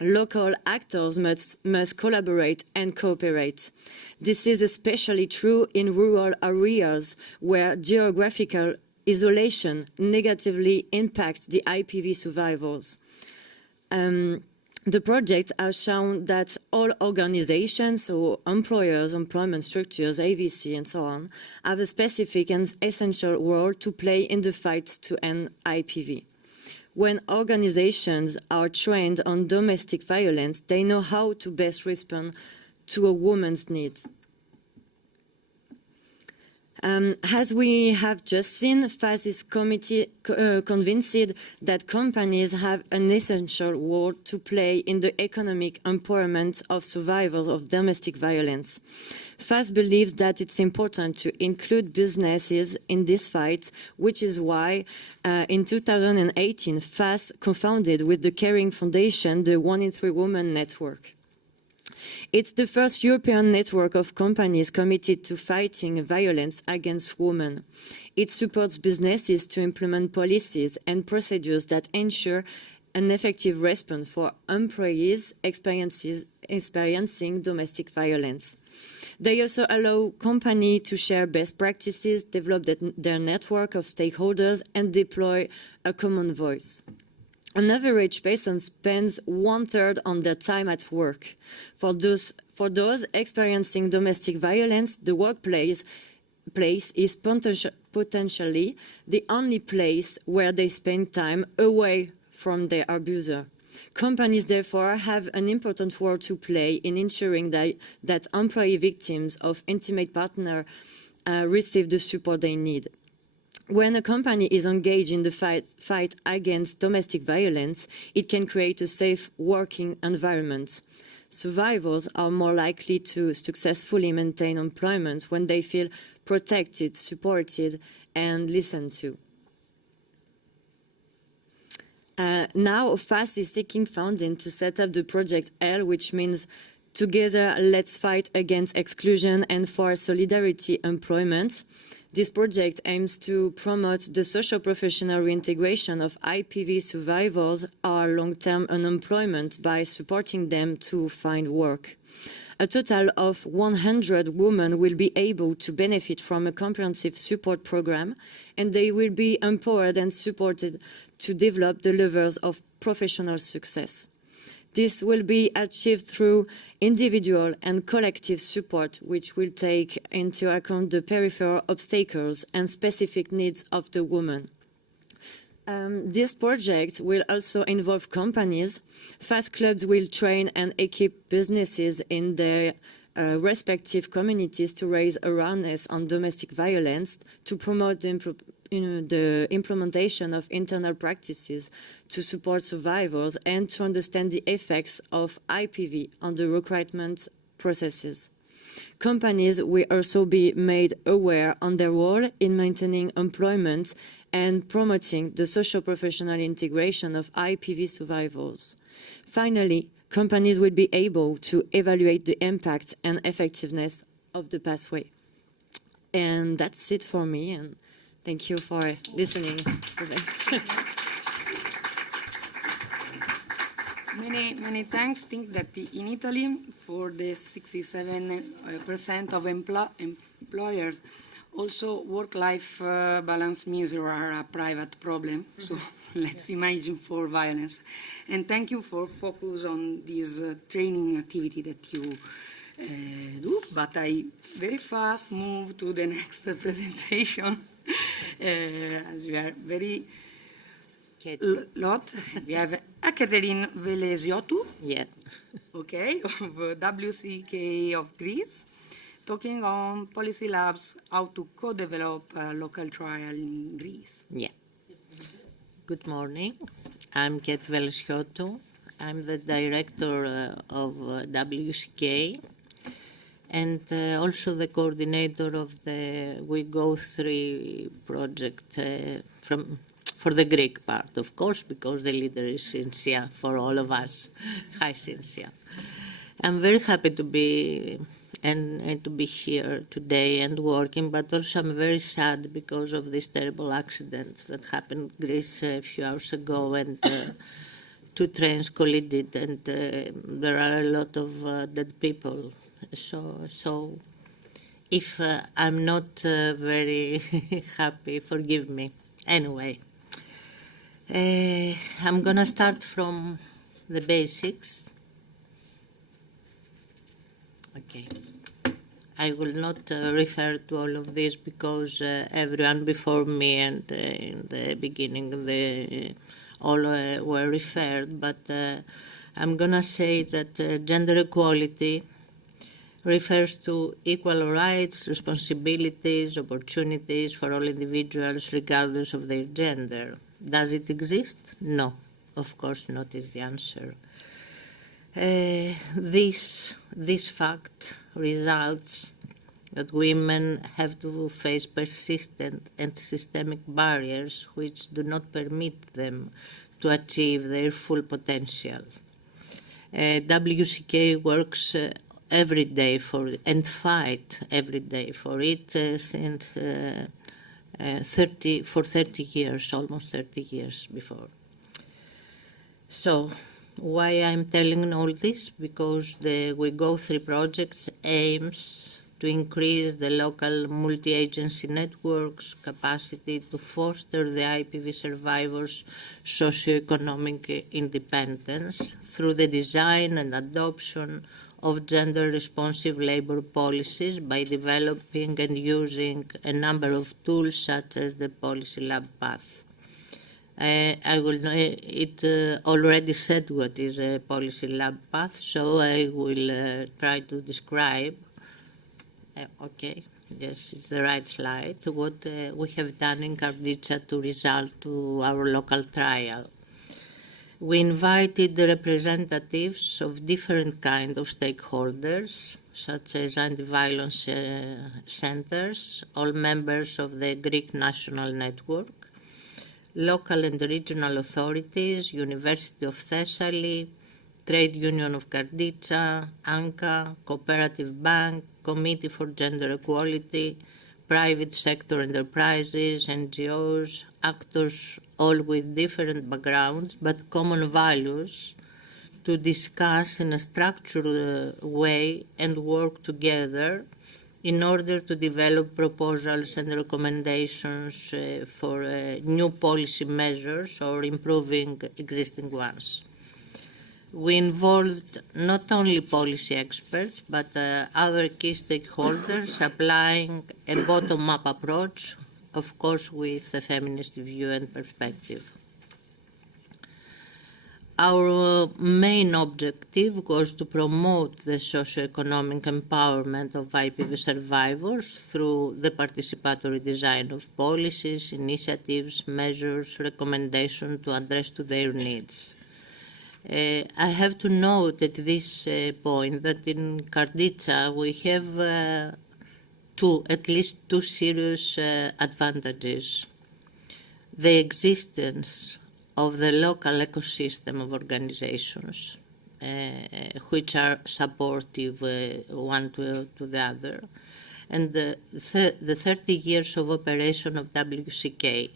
local actors must collaborate and cooperate. This is especially true in rural areas where geographical isolation negatively impacts the IPV survivors. The project has shown that all organizations, so employers, employment structures, AVC, and so on, have a specific and essential role to play in the fight to end IPV. When organizations are trained on domestic violence, they know how to best respond to a woman's needs. As we have just seen, FAS is convinced that companies have an essential role to play in the economic empowerment of survivors of domestic violence. FAS believes that it's important to include businesses in this fight, which is why in 2018, FAS co-founded with the Caring Foundation the 1 in 3 Women Network. It's the first European network of companies committed to fighting violence against women. It supports businesses to implement policies and procedures that ensure an effective response for employees experiencing domestic violence. They also allow companies to share best practices, develop their network of stakeholders, and deploy a common voice. An average person spends 1/3 on their time at work. For those experiencing domestic violence, the workplace is potentially the only place where they spend time away from their abuser. Companies, therefore, have an important role to play in ensuring that employee victims of intimate partner receive the support they need. When a company is engaged in the fight against domestic violence, it can create a safe working environment. Survivors are more likely to successfully maintain employment when they feel protected, supported, and listened to. Now, FAS is seeking funding to set up the Project L, which means Together Let's Fight Against Exclusion and for Solidarity Employment. This project aims to promote the socio-professional reintegration of IPV survivors or long-term unemployment by supporting them to find work. A total of 100 women will be able to benefit from a comprehensive support program, and they will be empowered and supported to develop the levels of professional success. This will be achieved through individual and collective support, which will take into account the peripheral obstacles and specific needs of the woman. This project will also involve companies. Fast Clubs will train and equip businesses in their respective communities to raise awareness on domestic violence, to promote the implementation of internal practices to support survivors, and to understand the effects of IPV on the recruitment processes. Companies will also be made aware on their role in maintaining employment and promoting the socio-professional integration of IPV survivors. Finally, companies will be able to evaluate the impact and effectiveness of the pathway. And that's it for me, and thank you for listening. Many thanks. I think that in Italy, for the 67% of employers, also work-life balance measures are a private problem. So let's imagine for violence. And thank you for focus on this training activity that you do. But I very fast move to the next presentation, as we are very lot. We have Ekaterine Velesiotou, okay, of WCK of Greece, talking on policy labs, how to co-develop a local trial in Greece. Yeah. Good morning. I'm Ket Velesiotou. I'm the director of WCK and also the coordinator of the WEGO 3 project for the Greek part, of course, because the leader is Cynthia for all of us. Hi, Cynthia. I'm very happy to be and to be here today and working, but also I'm very sad because of this terrible accident that happened in Greece a few hours ago, and 2 trains collided, and there are a lot of dead people. So if I'm not very happy, forgive me. Anyway, I'm gonna start from the basics. Okay. I will not refer to all of this because everyone before me and in the beginning all were referred, but I'm gonna say that gender equality refers to equal rights, responsibilities, opportunities for all individuals regardless of their gender. Does it exist? No, of course not is the answer. This fact results that women have to face persistent and systemic barriers which do not permit them to achieve their full potential. WCK works every day for and fight every day for it since 30 years, almost 30 years before. So, why I'm telling all this? Because the WEGO 3 project aims to increase the local multi-agency network's capacity to foster the IPV survivors' socio-economic independence through the design and adoption of gender-responsive labor policies by developing and using a number of tools such as the Policy Lab Path. It already said what is a Policy Lab Path, so I will try to describe, okay, yes, it's the right slide, what we have done in Karditsa to result to our local trial. We invited the representatives of different kinds of stakeholders, such as anti-violence centers, all members of the Greek National Network, local and regional authorities, University of Thessaly, Trade Union of Karditsa, ANCA, Cooperative Bank, Committee for Gender Equality, private sector enterprises, NGOs, actors all with different backgrounds but common values, to discuss in a structured way and work together in order to develop proposals and recommendations for new policy measures or improving existing ones. We involved not only policy experts, but other key stakeholders applying a bottom-up approach of course with a feminist view and perspective. Our main objective was to promote the socio-economic empowerment of IPV survivors through the participatory design of policies, initiatives, measures, recommendations to address to their needs. I have to note at this point that in Karditsa we have at least two serious advantages. The existence of the local ecosystem of organizations which are supportive one to the other, and the 30 years of operation of WCK.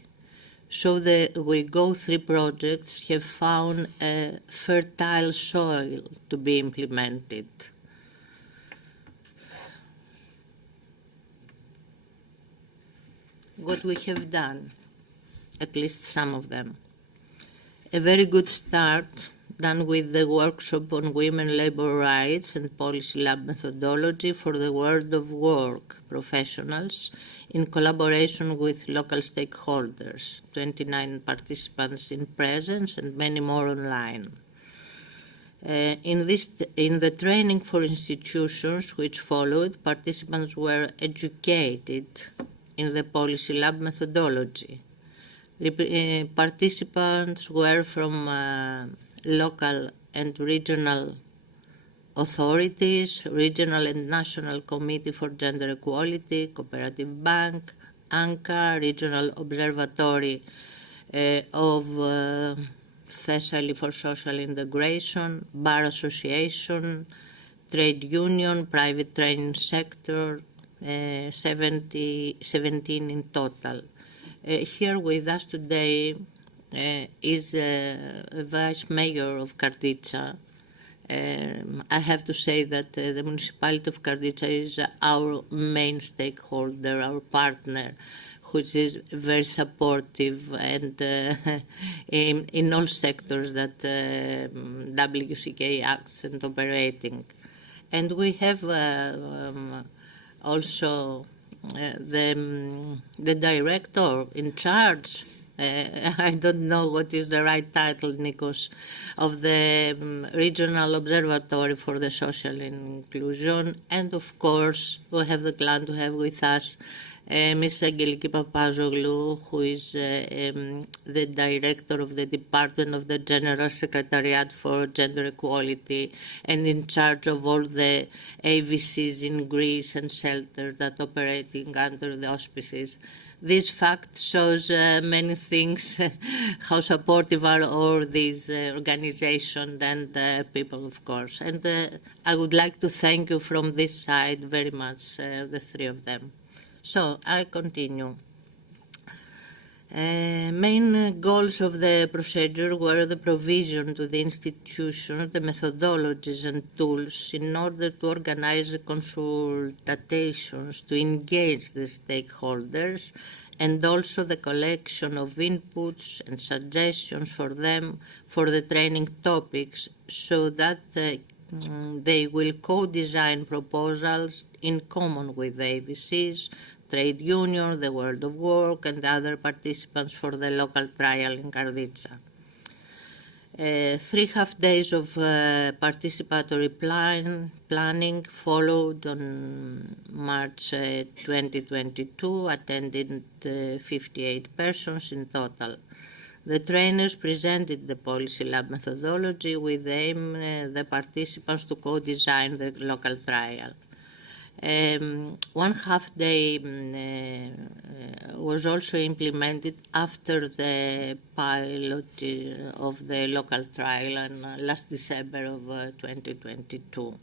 So the WEGO 3 projects have found a fertile soil to be implemented. What we have done, at least some of them. A very good start done with the workshop on women labor rights and policy lab methodology for the world of work professionals in collaboration with local stakeholders, 29 participants in presence and many more online. In the training for institutions which followed, participants were educated in the policy lab methodology. Participants were from local and regional authorities, regional and national committee for gender equality, cooperative bank, ANCA, regional observatory of Thessaly for social integration, bar association, trade union, private training sector, 17 in total. Here with us today is a vice mayor of Karditsa. I have to say that the municipality of Karditsa is our main stakeholder, our partner, which is very supportive and in all sectors that WCK acts and operating. And we have also the director in charge, I don't know what is the right title, Nikos, of the Regional Observatory for the Social Inclusion. And of course, we have the plan to have with us Ms. Angeliki Papazoglou, who is the director of the Department of the General Secretariat for Gender Equality and in charge of all the AVCs in Greece and shelters that operating under the auspices. This fact shows many things, how supportive are all these organizations and people, of course. And I would like to thank you from this side very much, the three of them. So I continue. Main goals of the procedure were the provision to the institution, the methodologies and tools in order to organize consultations to engage the stakeholders, and also the collection of inputs and suggestions for them for the training topics, so that they will co-design proposals in common with the AVCs, trade union, the world of work, and other participants for the local trial in Karditsa. 3 half days of participatory planning followed on March 2022, attended 58 persons in total. The trainers presented the policy lab methodology with the aim the participants to co-design the local trial. 1 half day was also implemented after the pilot of the local trial in last December of 2022.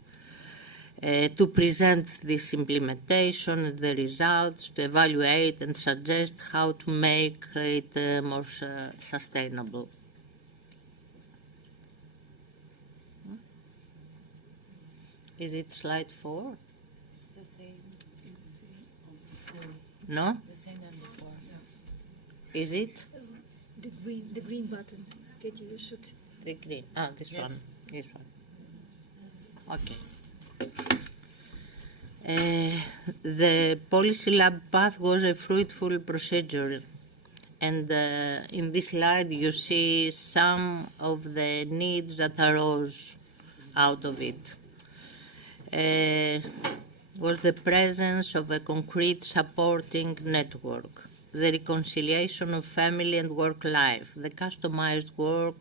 To present this implementation, the results, to evaluate and suggest how to make it more sustainable. Is it slide 4? No? The same than before. Is it? The green button. Katie, you should. The green. This Yes. one. This one. Okay. The Policy Lab path was a fruitful procedure, and in this slide you see some of the needs that arose out of it. Was the presence of a concrete supporting network, the reconciliation of family and work life, the customized work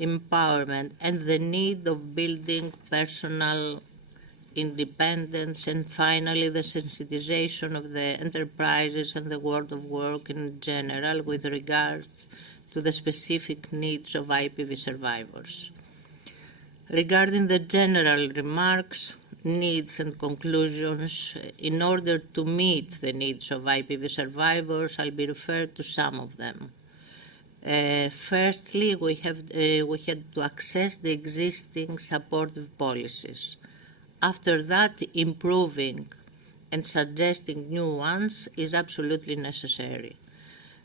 empowerment, and the need of building personal independence, and finally the sensitization of the enterprises and the world of work in general with regards to the specific needs of IPV survivors. Regarding the general remarks, needs and conclusions, in order to meet the needs of IPV survivors, I'll be referred to some of them. Firstly, we had to access the existing supportive policies. After that, improving and suggesting new ones is absolutely necessary.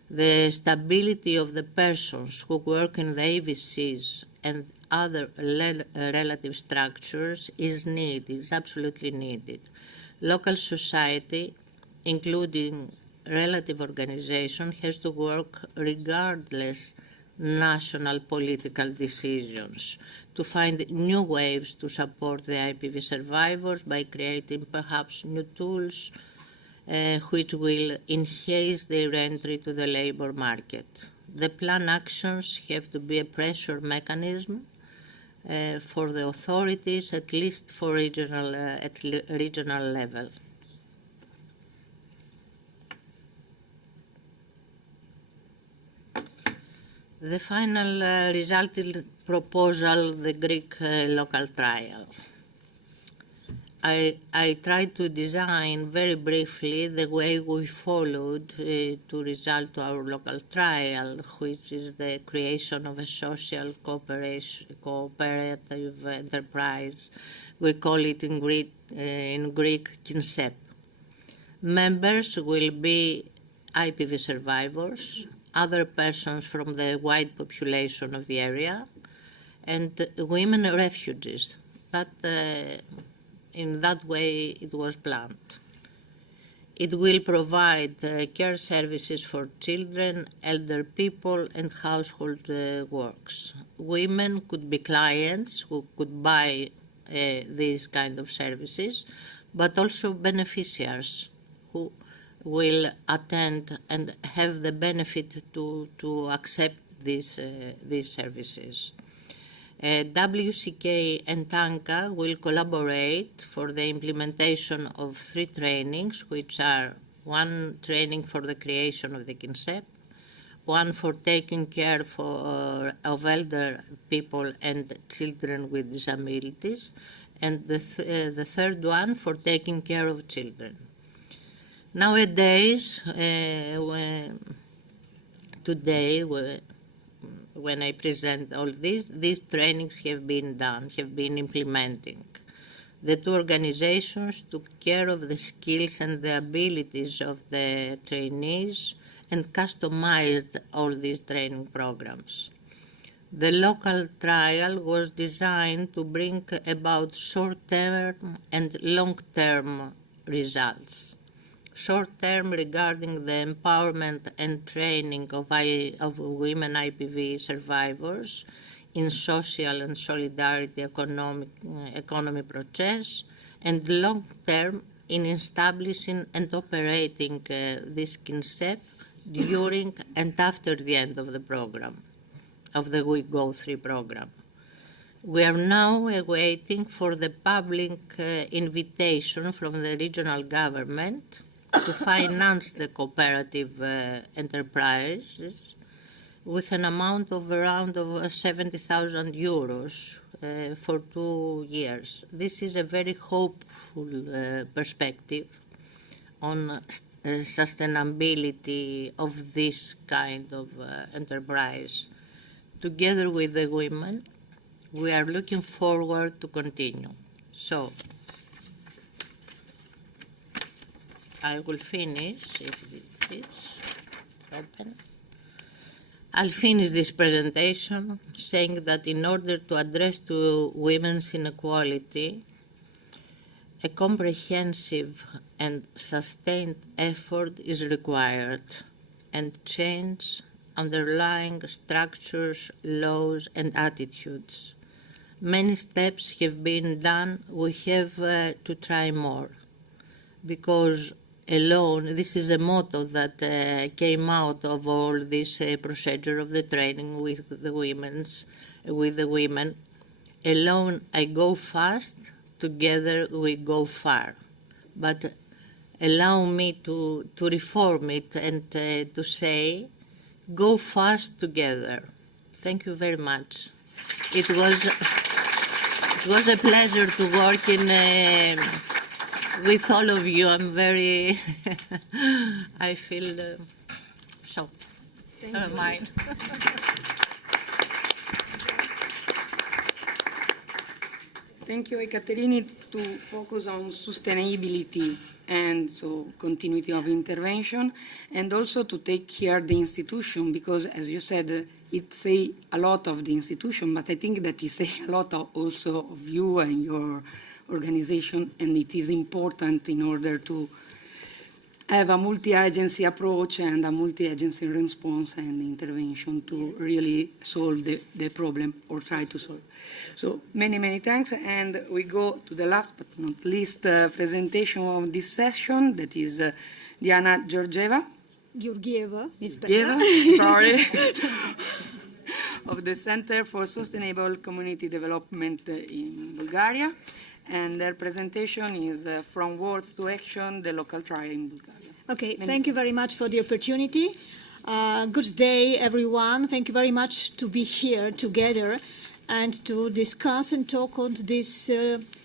The stability of the persons who work in the AVCs and other relative structures is needed, is absolutely needed. Local society, including relative organization, has to work regardless national political decisions to find new ways to support the IPV survivors by creating perhaps new tools which will enhance their entry to the labor market. The plan actions have to be a pressure mechanism for the authorities, at least for at regional level. The final resulting proposal, the Greek local trial. I tried to design very briefly the way we followed to result to our local trial, which is the creation of a social cooperative enterprise. We call it in Greek KINSEP. Members will be IPV survivors, other persons from the wide population of the area, and women refugees. But in that way it was planned. It will provide care services for children, elder people, and household works. Women could be clients who could buy these kind of services, but also beneficiaries who will attend and have the benefit to accept these services. WCK and TANCA will collaborate for the implementation of 3 trainings, which are 1 training for the creation of the KINSEP, 1 for taking care of elder people and children with disabilities, and the third one for taking care of children. Nowadays, today, when I present all these trainings have been done, have been implementing. The 2 organizations took care of the skills and the abilities of the trainees and customized all these training programs. The local trial was designed to bring about short-term and long-term results. Short-term regarding the empowerment and training of women IPV survivors in social and solidarity economy process, and long-term in establishing and operating this KINSEP during and after the end of the program, of the WEGO 3 program. We are now waiting for the public invitation from the regional government to finance the cooperative enterprises with an amount of around 70,000 euros for 2 years. This is a very hopeful perspective on sustainability of this kind of enterprise. Together with the women, we are looking forward to continue. So, I will finish, if it's open. I'll finish this presentation saying that in order to address to women's inequality, a comprehensive and sustained effort is required, and change underlying structures, laws, and attitudes. Many steps have been done. We have to try more, because alone, this is a motto that came out of all this procedure of the training with the women. Alone I go fast, together we go far. But allow me to reform it and to say, go fast together. Thank you very much. It was a pleasure to work with all of you. I'm very, I feel so. Mine. Thank you, Ekaterini, to focus on sustainability and so continuity of intervention, and also to take care the institution, because as you said, it say a lot of the institution, but I think that it say a lot also of you and your organization, and it is important in order to have a multi-agency approach and a multi-agency response and intervention to really solve the problem or try to solve. So many, many thanks, and we go to the last but not least presentation of this session, that is Diana Georgieva. Georgieva, it's better. Sorry. Of the Center for Sustainable Community Development in Bulgaria. And their presentation is From Words to Action, the Local Trial in Bulgaria. Okay, thank you very much for the opportunity. Good day, everyone. Thank you very much to be here together and to discuss and talk on these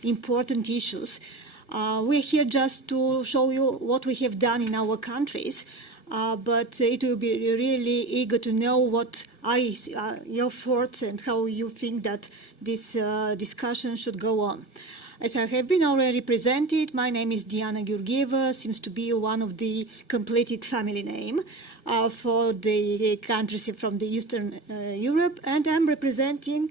important issues. We're here just to show you what we have done in our countries, but it will be really eager to know what are your thoughts and how you think that this discussion should go on. As I have been already presented, my name is Diana Georgieva, seems to be one of the completed family name for the countries from the Eastern Europe, and I'm representing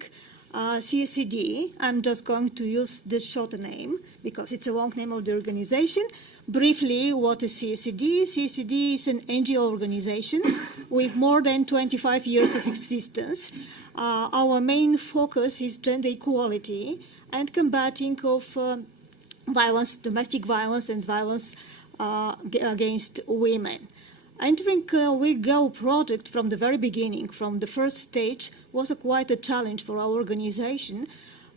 CSCD. I'm just going to use the shorter name because it's a long name of the organization. Briefly, what is CSCD? CSCD is an NGO organization with more than 25 years of existence. Our main focus is gender equality and combating of violence, domestic violence and violence against women. Entering WEGO project from the very beginning, from the first stage, was quite a challenge for our organization,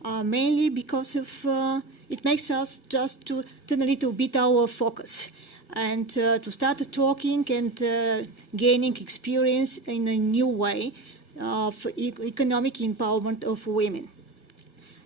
mainly because of it makes us just to turn a little bit our focus and to start talking and gaining experience in a new way of economic empowerment of women.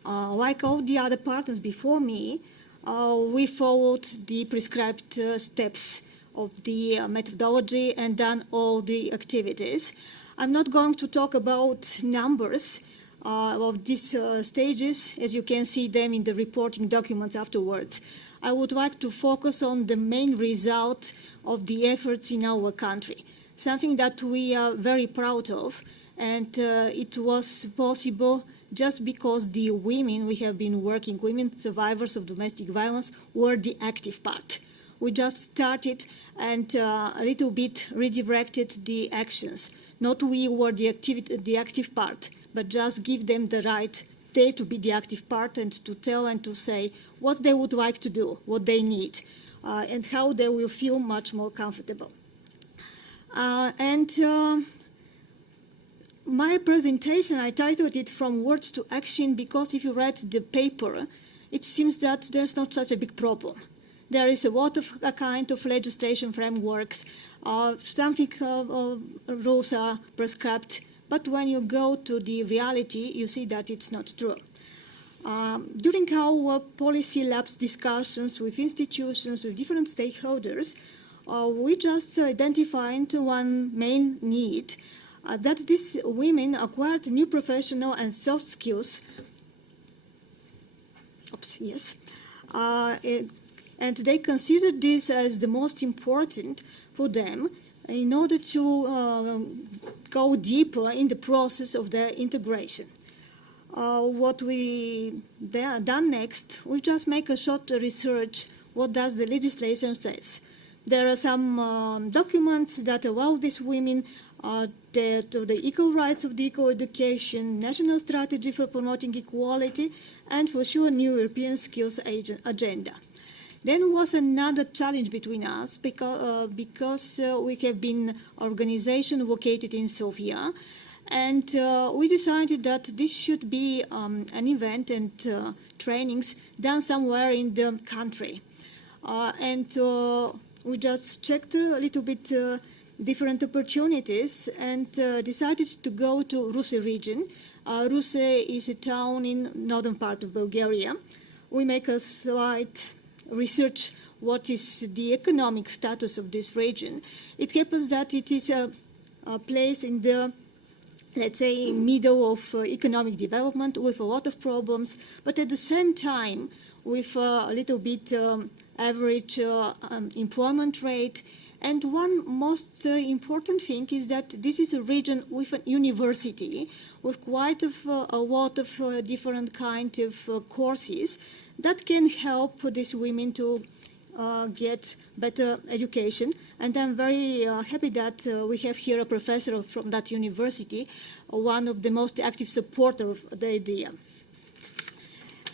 Like all the other partners before me, we followed the prescribed steps of the methodology and done all the activities. I'm not going to talk about numbers of these stages, as you can see them in the reporting documents afterwards. I would like to focus on the main result of the efforts in our country, something that we are very proud of, and it was possible just because the women we have been working, women survivors of domestic violence, were the active part. We just started and a little bit redirected the actions. Not we were the active part, but just give them the right, they to be the active part and to tell and to say what they would like to do, what they need, and how they will feel much more comfortable. My presentation, I titled it From Words to Action because if you read the paper, it seems that there's not such a big problem. There is a lot of a kind of legislation frameworks, something rules are prescribed, but when you go to the reality, you see that it's not true. During our policy labs discussions with institutions, with different stakeholders, we just identified one main need, that these women acquired new professional and soft skills. And they considered this as the most important for them in order to go deeper in the process of their integration. what we done next, we just make a short research. What does the legislation says? There are some documents that allow these women to the equal rights of the equal education, national strategy for promoting equality, and for sure new European skills agenda. Then was another challenge between us because we have been organization located in Sofia, and we decided that this should be an event and trainings done somewhere in the country. We just checked a little bit different opportunities and decided to go to Ruse region. Ruse is a town in northern part of Bulgaria. We make a slight research what is the economic status of this region. It happens that it is a place in the, let's say, middle of economic development with a lot of problems, but at the same time with a little bit average employment rate. And one most important thing is that this is a region with a university with quite a lot of different kinds of courses that can help these women to get better education. And I'm very happy that we have here a professor from that university, one of the most active supporters of the idea.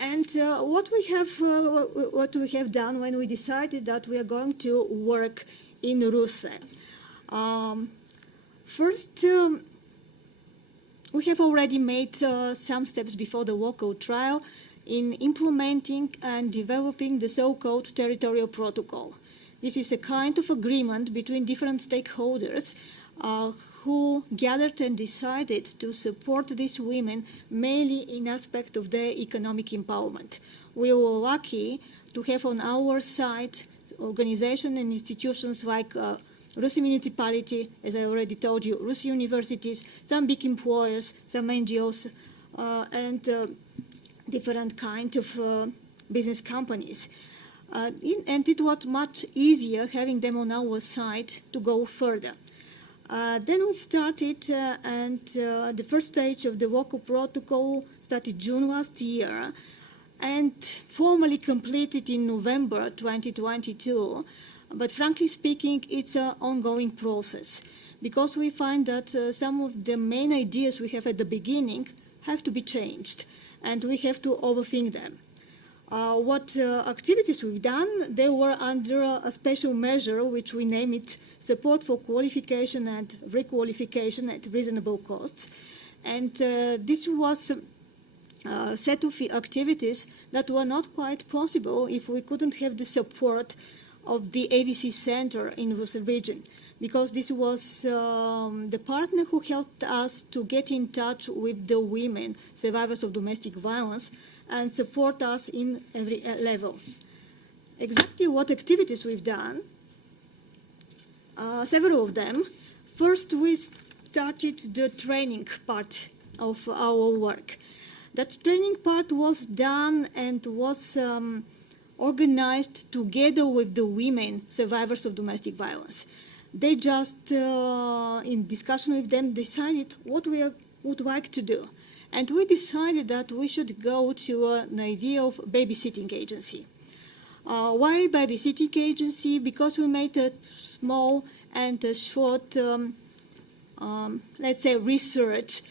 And what we have done when we decided that we are going to work in Ruse. First, we have already made some steps before the walkout trial in implementing and developing the so-called territorial protocol. This is a kind of agreement between different stakeholders who gathered and decided to support these women mainly in aspect of their economic empowerment. We were lucky to have on our side organizations and institutions like Ruse municipality, as I already told you, Ruse universities, some big employers, some NGOs, and different kinds of business companies. And it was much easier having them on our side to go further. Then we started, and the first stage of the WEGO protocol started June last year, and formally completed in November 2022. But frankly speaking, it's an ongoing process, because we find that some of the main ideas we have at the beginning have to be changed, and we have to overthink them. What activities we've done, they were under a special measure, which we name it support for qualification and requalification at reasonable costs. And this was a set of activities that were not quite possible if we couldn't have the support of the ABC Center in Ruse region, because this was the partner who helped us to get in touch with the women, survivors of domestic violence, and support us in every level. Exactly what activities we've done, several of them. First, we started the training part of our work. That training part was done and was organized together with the women survivors of domestic violence. They just, in discussion with them, decided what we would like to do. And we decided that we should go to an idea of babysitting agency. Why babysitting agency? Because we made a small and a short, let's say, research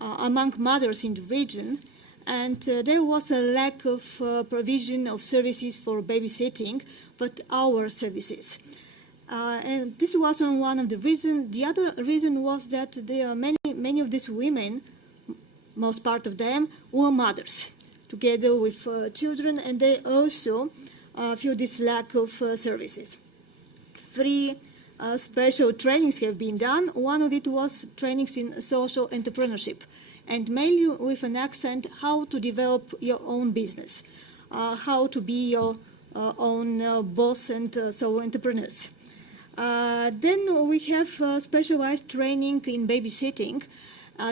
among mothers in the region, and there was a lack of provision of services for babysitting, but our services. And this wasn't one of the reasons. The other reason was that there are many of these women, most part of them, were mothers, together with children, and they also feel this lack of services. 3 special trainings have been done. One of it was trainings in social entrepreneurship, and mainly with an accent how to develop your own business, how to be your own boss and solo entrepreneurs. Then we have specialized training in babysitting,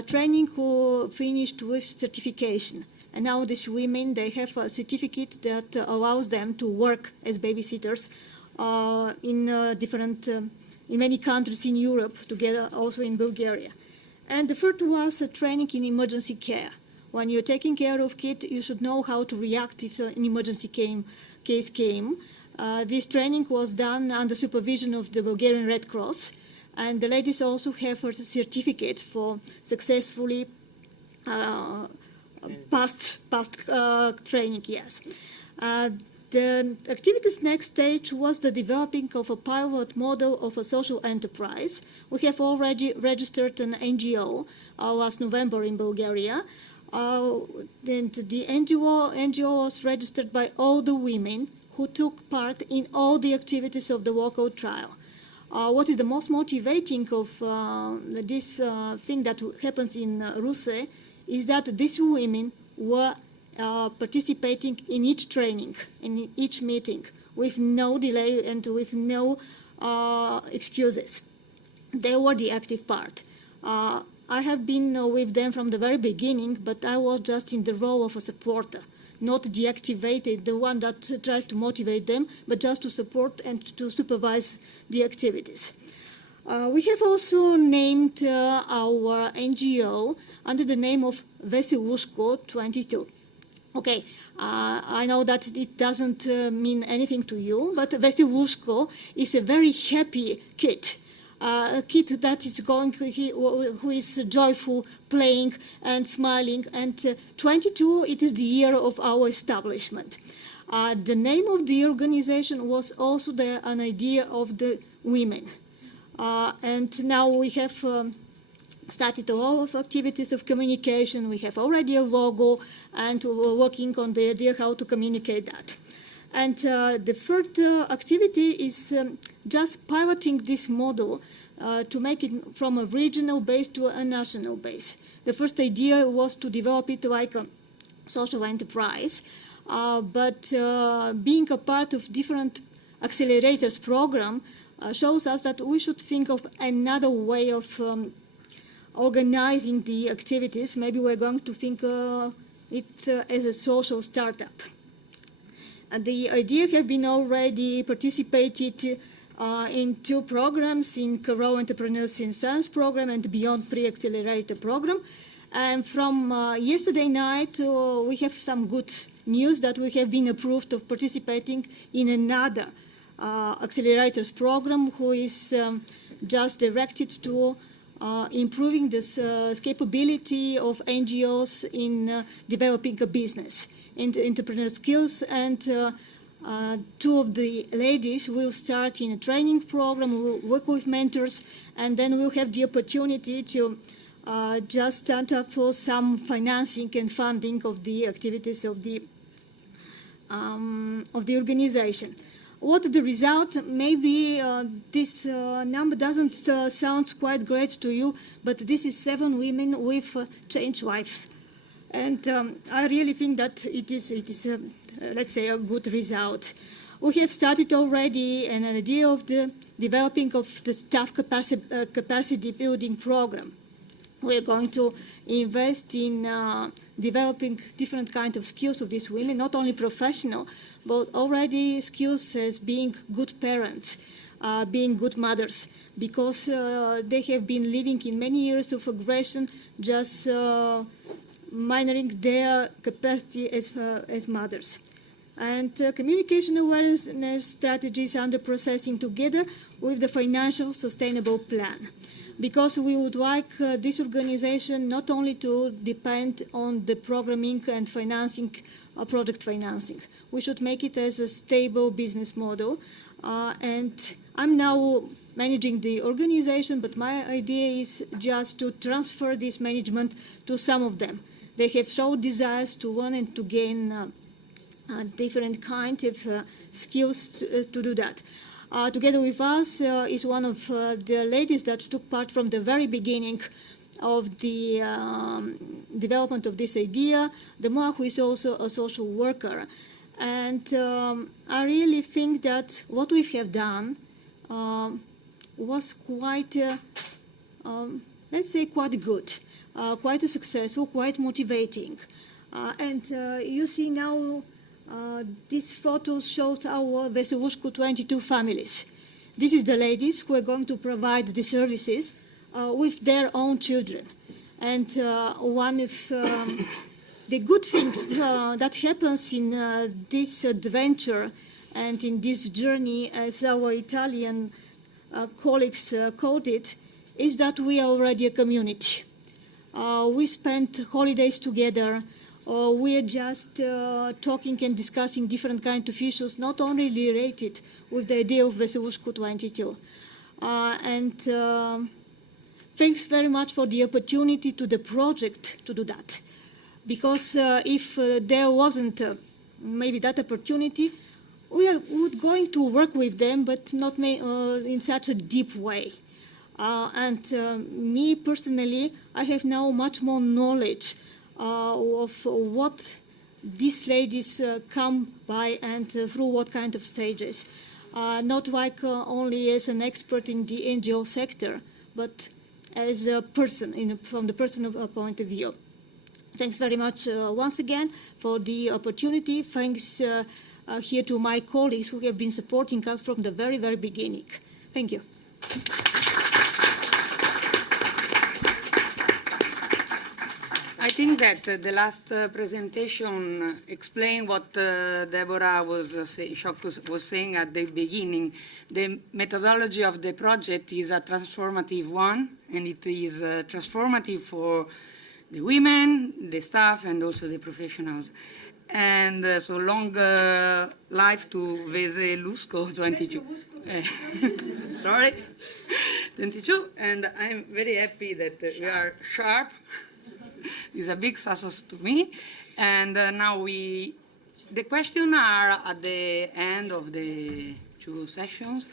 training who finished with certification. And now these women, they have a certificate that allows them to work as babysitters in many countries in Europe, together also in Bulgaria. And the third was a training in emergency care. when you're taking care of kids, you should know how to react if an emergency case came. This training was done under supervision of the Bulgarian Red Cross, and the ladies also have a certificate for successfully past training, yes. The activity's next stage was the developing of a pilot model of a social enterprise. We have already registered an NGO last November in Bulgaria. And the NGO was registered by all the women who took part in all the activities of the walkout trial. What is the most motivating of this thing that happens in Russe is that these women were participating in each training, in each meeting, with no delay and with no excuses. They were the active part. I have been with them from the very beginning, but I was just in the role of a supporter, not the activated, the one that tries to motivate them, but just to support and to supervise the activities. We have also named our NGO under the name of Veselushko 22. Okay, I know that it doesn't mean anything to you, but Veselushko is a very happy kid. A kid that is who is joyful, playing and smiling, and 22, it is the year of our establishment. The name of the organization was also an idea of the women. And now we have started a lot of activities of communication. We have already a logo, and we're working on the idea how to communicate that. And the third activity is just piloting this model to make it from a regional base to a national base. The first idea was to develop it like a social enterprise, but being a part of different accelerators program shows us that we should think of another way of organizing the activities. Maybe we're going to think it as a social startup. And the idea have been already participated in 2 programs, in Career Entrepreneurs in Science program and Beyond Pre-Accelerator program. And from yesterday night, we have some good news that we have been approved of participating in another accelerators program, who is just directed to improving the capability of NGOs in developing a business and entrepreneur skills. And 2 of the ladies will start in a training program, will work with mentors, and then we'll have the opportunity to just stand up for some financing and funding of the activities of the organization. What the result? Maybe this number doesn't sound quite great to you, but this is 7 women with changed lives. And I really think that it is let's say, a good result. We have started already an idea of the developing of the staff capacity building program. We are going to invest in developing different kinds of skills of these women, not only professional, but already skills as being good parents, being good mothers, because they have been living in many years of aggression, just minoring their capacity as mothers. And communication awareness strategies under processing together with the financial sustainable plan. Because we would like this organization not only to depend on the programming and financing, project financing. We should make it as a stable business model. And I'm now managing the organization, but my idea is just to transfer this management to some of them. They have shown desires to learn and to gain different kinds of skills to do that. Together with us is one of the ladies that took part from the very beginning of the development of this idea, Demoa, who is also a social worker. And I really think that what we have done was quite, let's say, quite good, quite successful, quite motivating. And you see now, this photo shows our Veselushko 22 families. This is the ladies who are going to provide the services with their own children. And one of the good things that happens in this adventure and in this journey, as our Italian colleagues called it, is that we are already a community. We spent holidays together. We are just talking and discussing different kinds of issues, not only related with the idea of Vesevushku 22. Thanks very much for the opportunity to the project to do that. Because if there wasn't maybe that opportunity, we would going to work with them, but not in such a deep way. Me personally, I have now much more knowledge of what these ladies come by and through what kind of stages. Not like only as an expert in the NGO sector, but as a person, from the personal point of view. Thanks very much once again for the opportunity. Thanks here to my colleagues who have been supporting us from the very, very beginning. Thank you. I think that the last presentation explained what Deborah was saying at the beginning. The methodology of the project is a transformative one, and it is transformative for the women, the staff, and also the professionals. And so long life to Vesevushku 22. Sorry, 22. And I'm very happy that we are sharp. It's a big success to me. And now the questions are at the end of the two sessions.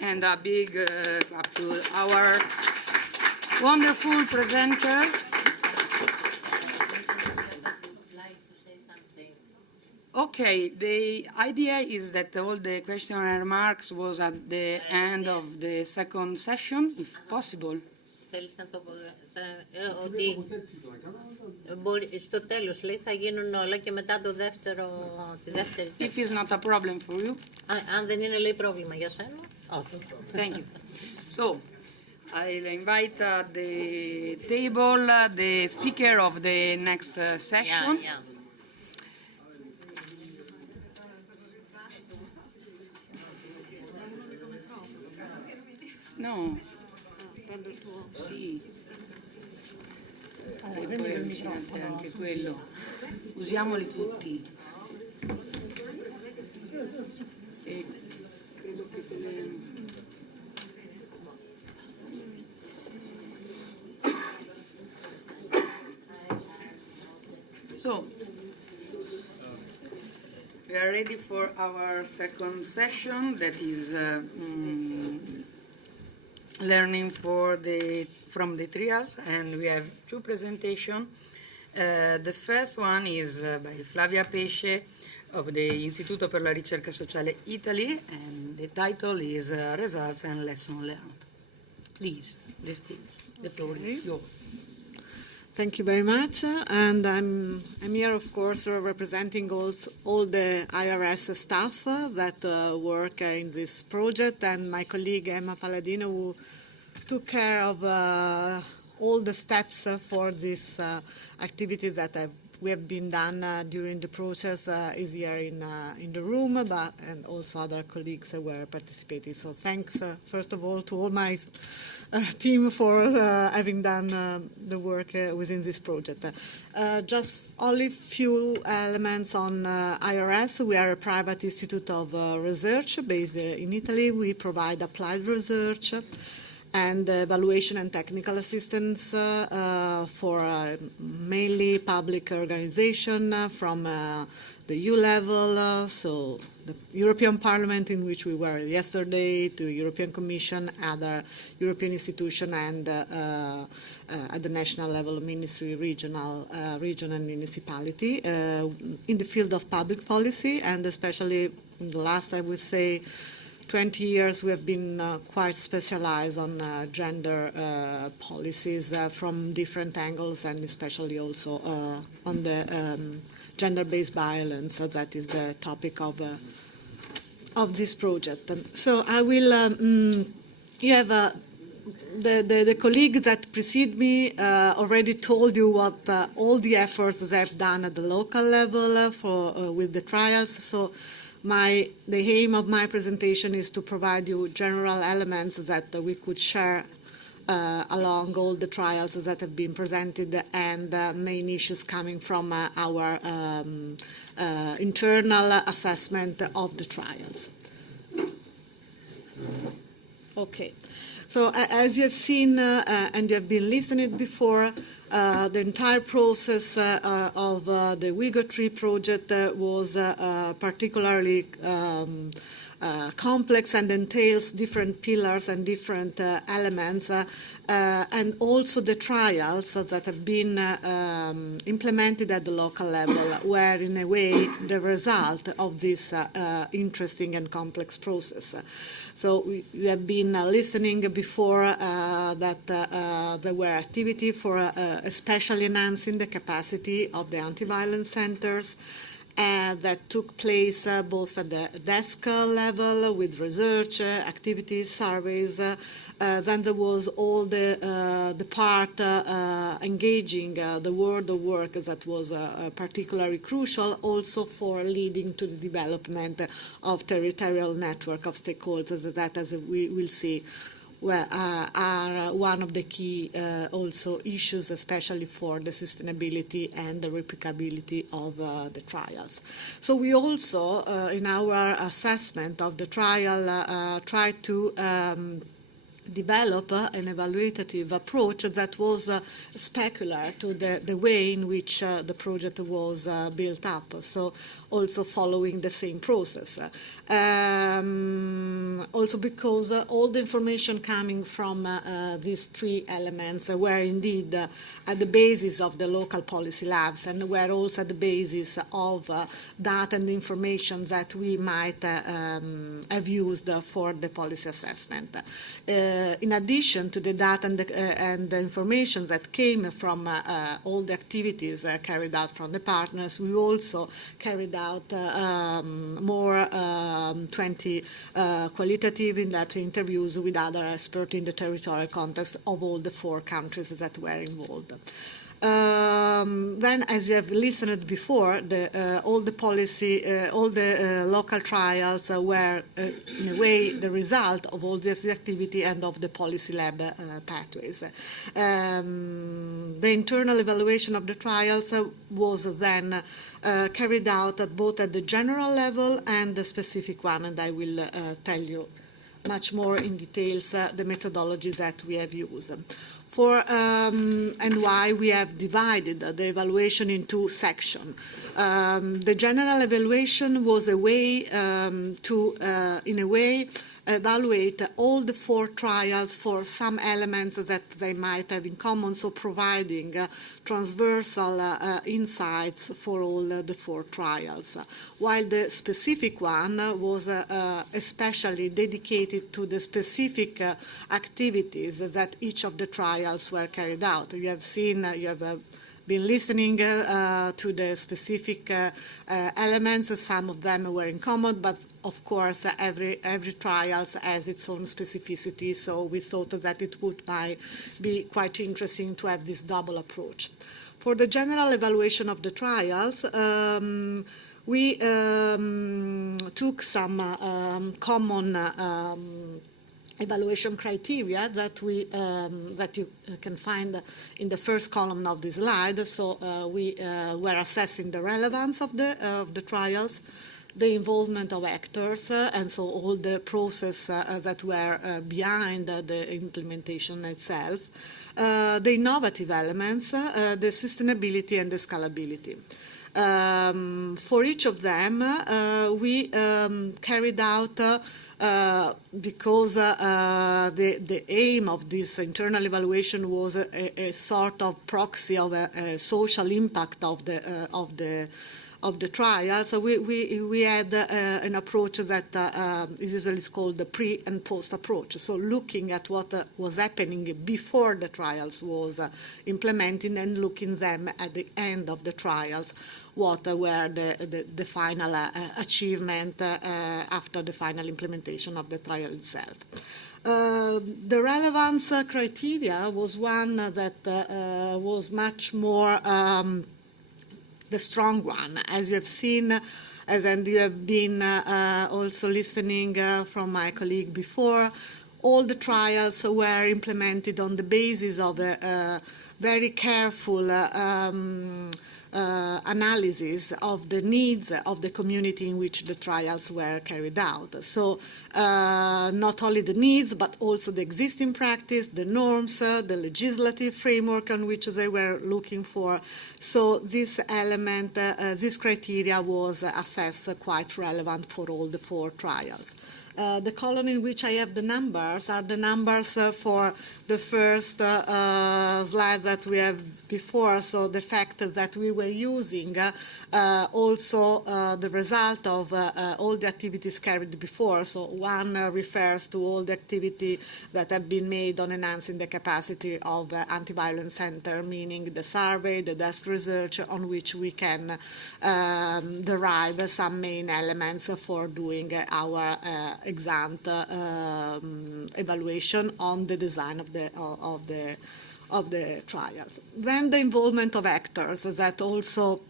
And a big clap to our wonderful presenters. Okay, the idea is that all the question and remarks was at the end of the second session, if possible. Θέλεις να το πω, ότι στο τέλος, λέει, θα γίνουν όλα και μετά το τη δεύτερη. If it's not a problem for you. Αν δεν είναι, λέει, πρόβλημα για σένα. Όχι. Thank you. So, I'll invite at the table the speaker of the next session. Yeah. No. Sì. E poi avvicinate anche quello. Usiamoli tutti. E credo che se le... So, we are ready for our second session, that is learning from the trials, and we have two presentations. The first one is by Flavia Pesce of the Istituto per la Ricerca Sociale Italy, and the title is Results and Lessons Learned. Please, the floor is yours. Thank you very much, and I'm here, of course, representing all the IRS staff that work in this project, and my colleague Emma Palladino, who took care of all the steps for this activity that we have been done during the process, is here in the room, and also other colleagues were participating. So thanks, first of all, to all my team for having done the work within this project. Just only a few elements on IRS. We are a private institute of research based in Italy. We provide applied research and evaluation and technical assistance for mainly public organization from the EU level, so the European Parliament, in which we were yesterday, to European Commission, other European institutions, and at the national level, ministry, region and municipality, in the field of public policy, and especially in the last, I would say, 20 years, we have been quite specialized on gender policies from different angles, and especially also on the gender-based violence. So that is the topic of this project. And so I will. You have the colleagues that precede me already told you what all the efforts they've done at the local level with the trials. So the aim of my presentation is to provide you general elements that we could share along all the trials that have been presented and main issues coming from our internal assessment of the trials. Okay. So as you have seen and you have been listening before, the entire process of the WEGO tree project was particularly complex and entails different pillars and different elements, and also the trials that have been implemented at the local level were in a way the result of this interesting and complex process. So we have been listening before that there were activity for especially enhancing the capacity of the anti-violence centers, that took place both at the desk level with research activities, surveys. Then there was all the part engaging the world of work that was particularly crucial also for leading to the development of territorial network of stakeholders that, as we will see, are one of the key also issues, especially for the sustainability and the replicability of the trials. So we also, in our assessment of the trial, tried to develop an evaluative approach that was specular to the way in which the project was built up, so also following the same process. Also because all the information coming from these three elements were indeed at the basis of the local policy labs and were also at the basis of data and information that we might have used for the policy assessment. In addition to the data and the information that came from all the activities carried out from the partners, we also carried out more 20 qualitative in-depth interviews with other experts in the territorial context of all the 4 countries that were involved. Then, as you have listened before, all the policy, all the local trials were, in a way, the result of all this activity and of the policy lab pathways. The internal evaluation of the trials was then carried out both at the general level and the specific one, and I will tell you much more in details the methodology that we have used. And why we have divided the evaluation in 2 sections. The general evaluation was a way to, in a way, evaluate all the 4 trials for some elements that they might have in common, so providing transversal insights for all the 4 trials, while the specific one was especially dedicated to the specific activities that each of the trials were carried out. You have seen, you have been listening to the specific elements. Some of them were in common, but of course, every trial has its own specificity, so we thought that it might be quite interesting to have this double approach. For the general evaluation of the trials, we took some common evaluation criteria that you can find in the first column of the slide. So we were assessing the relevance of the trials, the involvement of actors, and so all the process that were behind the implementation itself, the innovative elements, the sustainability and the scalability. For each of them, we carried out, because the aim of this internal evaluation was a sort of proxy of a social impact of the trial. So we had an approach that is usually called the pre and post approach. So looking at what was happening before the trials was implemented and looking them at the end of the trials, what were the final achievement after the final implementation of the trial itself. The relevance criteria was one that was much more the strong one, as you have seen, and you have been also listening from my colleague before. All the trials were implemented on the basis of a very careful analysis of the needs of the community in which the trials were carried out. So not only the needs, but also the existing practice, the norms, the legislative framework on which they were looking for. So this element, this criteria was assessed quite relevant for all the 4 trials. The column in which I have the numbers are the numbers for the first slide that we have before, so the fact that we were using also the result of all the activities carried before. So one refers to all the activity that have been made on enhancing the capacity of the anti-violence center, meaning the survey, the desk research, on which we can derive some main elements for doing our ex-ante evaluation on the design of the trials. Then the involvement of actors, that also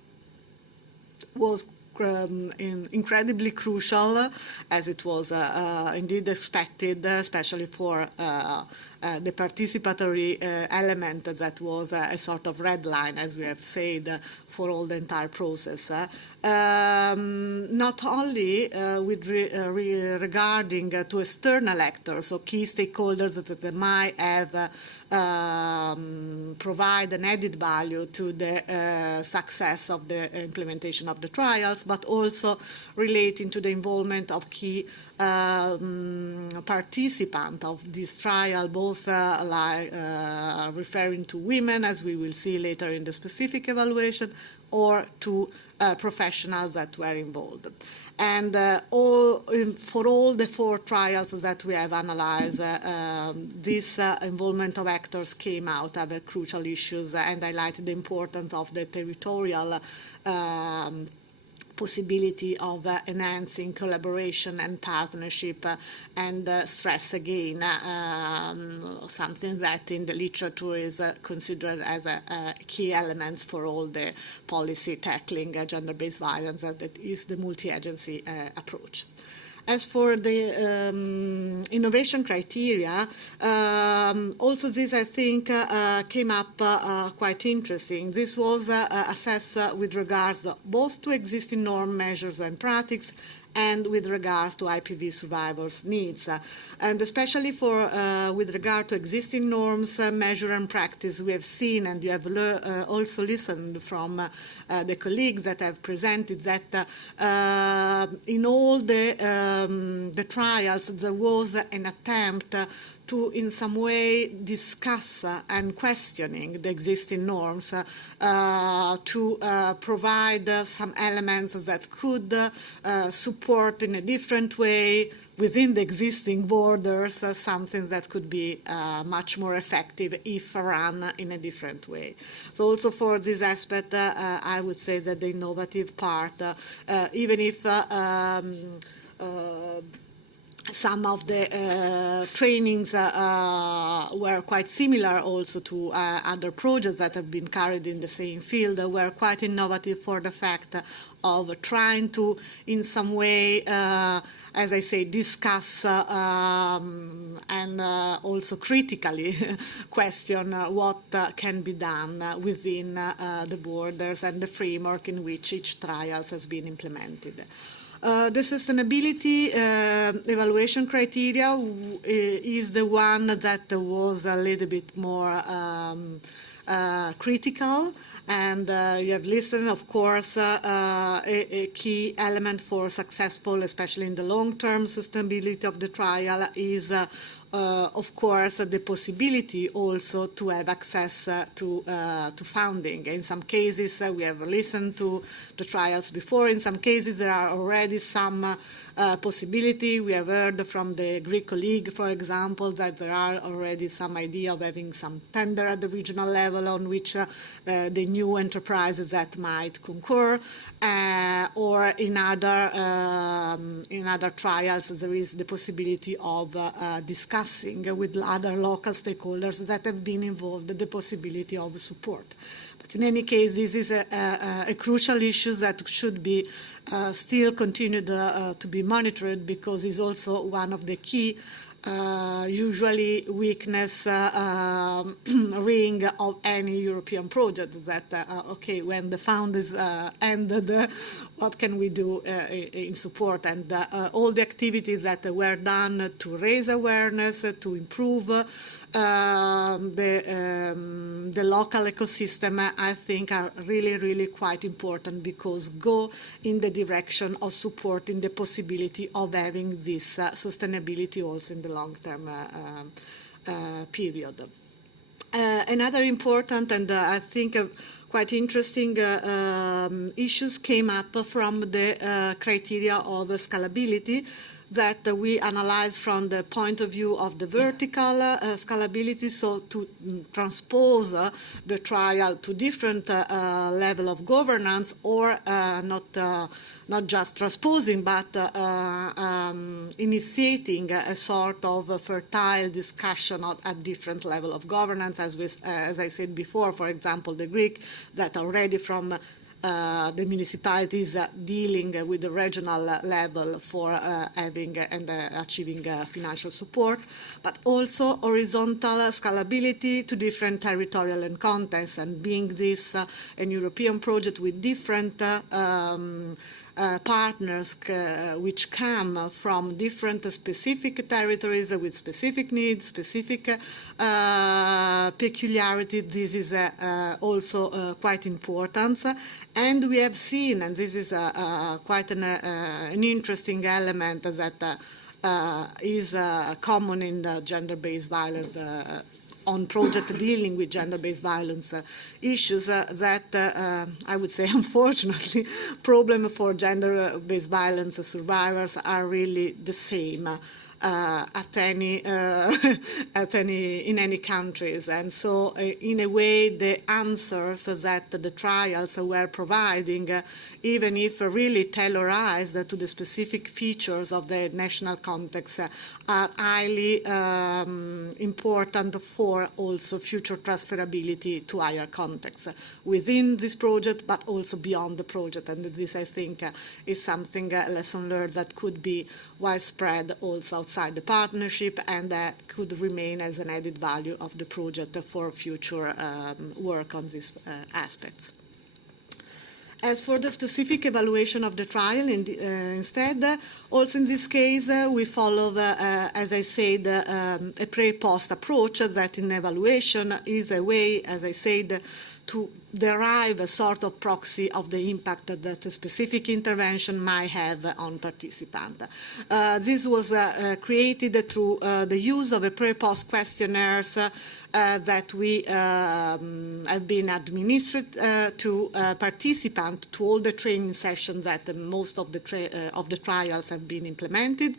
was incredibly crucial, as it was indeed expected, especially for the participatory element that was a sort of red line, as we have said, for all the entire process. Not only with regarding to external actors, so key stakeholders that they might have provide an added value to the success of the implementation of the trials, but also relating to the involvement of key participants of this trial, both referring to women, as we will see later in the specific evaluation, or to professionals that were involved. And for all the 4 trials that we have analyzed, this involvement of actors came out of crucial issues and highlighted the importance of the territorial possibility of enhancing collaboration and partnership, and stress again something that in the literature is considered as a key element for all the policy tackling gender-based violence, that is the multi-agency approach. As for the innovation criteria, also this, I think, came up quite interesting. This was assessed with regards both to existing norm measures and practices, and with regards to IPV survivors' needs. And especially for with regard to existing norms, measure and practice, we have seen, and you have also listened from the colleagues that have presented, that in all the trials there was an attempt to in some way discuss and questioning the existing norms to provide some elements that could support in a different way within the existing borders something that could be much more effective if run in a different way. So also for this aspect, I would say that the innovative part, even if some of the trainings were quite similar also to other projects that have been carried in the same field, were quite innovative for the fact of trying to, in some way, as I say, discuss and also critically question what can be done within the borders and the framework in which each trial has been implemented. The sustainability evaluation criteria is the one that was a little bit more critical, and you have listened, of course, a key element for successful, especially in the long-term sustainability of the trial, is of course, the possibility also to have access to funding. In some cases, we have listened to the trials before. In some cases, there are already some possibility. We have heard from the Greek colleague, for example, that there are already some idea of having some tender at the regional level on which the new enterprises that might concur, or in other trials, there is the possibility of discussing discussing with other local stakeholders that have been involved the possibility of support. But in any case, this is a crucial issue that should be still continued to be monitored, because it's also one of the key usually weakness ring of any European project, that, okay, when the fund is ended, what can we do in support? And all the activities that were done to raise awareness, to improve the local ecosystem, I think are really, really quite important, because go in the direction of supporting the possibility of having this sustainability also in the long-term period. Another important and I think quite interesting issues came up from the criteria of scalability that we analyze from the point of view of the vertical scalability, so to transpose the trial to different level of governance, or not just transposing, but initiating a sort of fertile discussion at different level of governance, as I said before, for example, the Greek, that already from the municipalities dealing with the regional level for having and achieving financial support, but also horizontal scalability to different territorial and contexts, and being this an European project with different partners which come from different specific territories with specific needs, specific peculiarity. This is also quite important. And we have seen, and this is quite an interesting element that is common in the gender-based violence on project dealing with gender-based violence issues, that I would say, unfortunately, problem for gender-based violence survivors are really the same in any countries. And so in a way, the answers that the trials were providing, even if really tailorized to the specific features of the national context, are highly important for also future transferability to higher contexts within this project, but also beyond the project. And this, I think, is something, a lesson learned that could be widespread also outside the partnership, and could remain as an added value of the project for future work on these aspects. As for the specific evaluation of the trial, instead, also in this case, we follow, as I said, a pre-post approach that in evaluation is a way, as I said, to derive a sort of proxy of the impact that a specific intervention might have on participants. This was created through the use of a pre-post questionnaires that we have been administered to participants to all the training sessions that most of the trials have been implemented.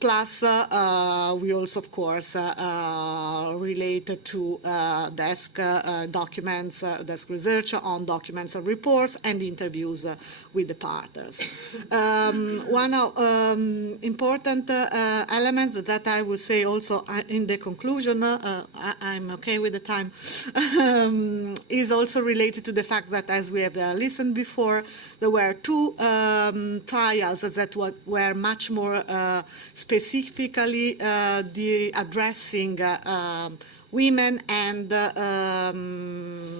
Plus, we also, of course, related to desk documents, desk research on documents and reports, and interviews with the partners. One important element that I would say also in the conclusion, I'm okay with the time, is also related to the fact that, as we have listened before, there were two trials that were much more specifically addressing women and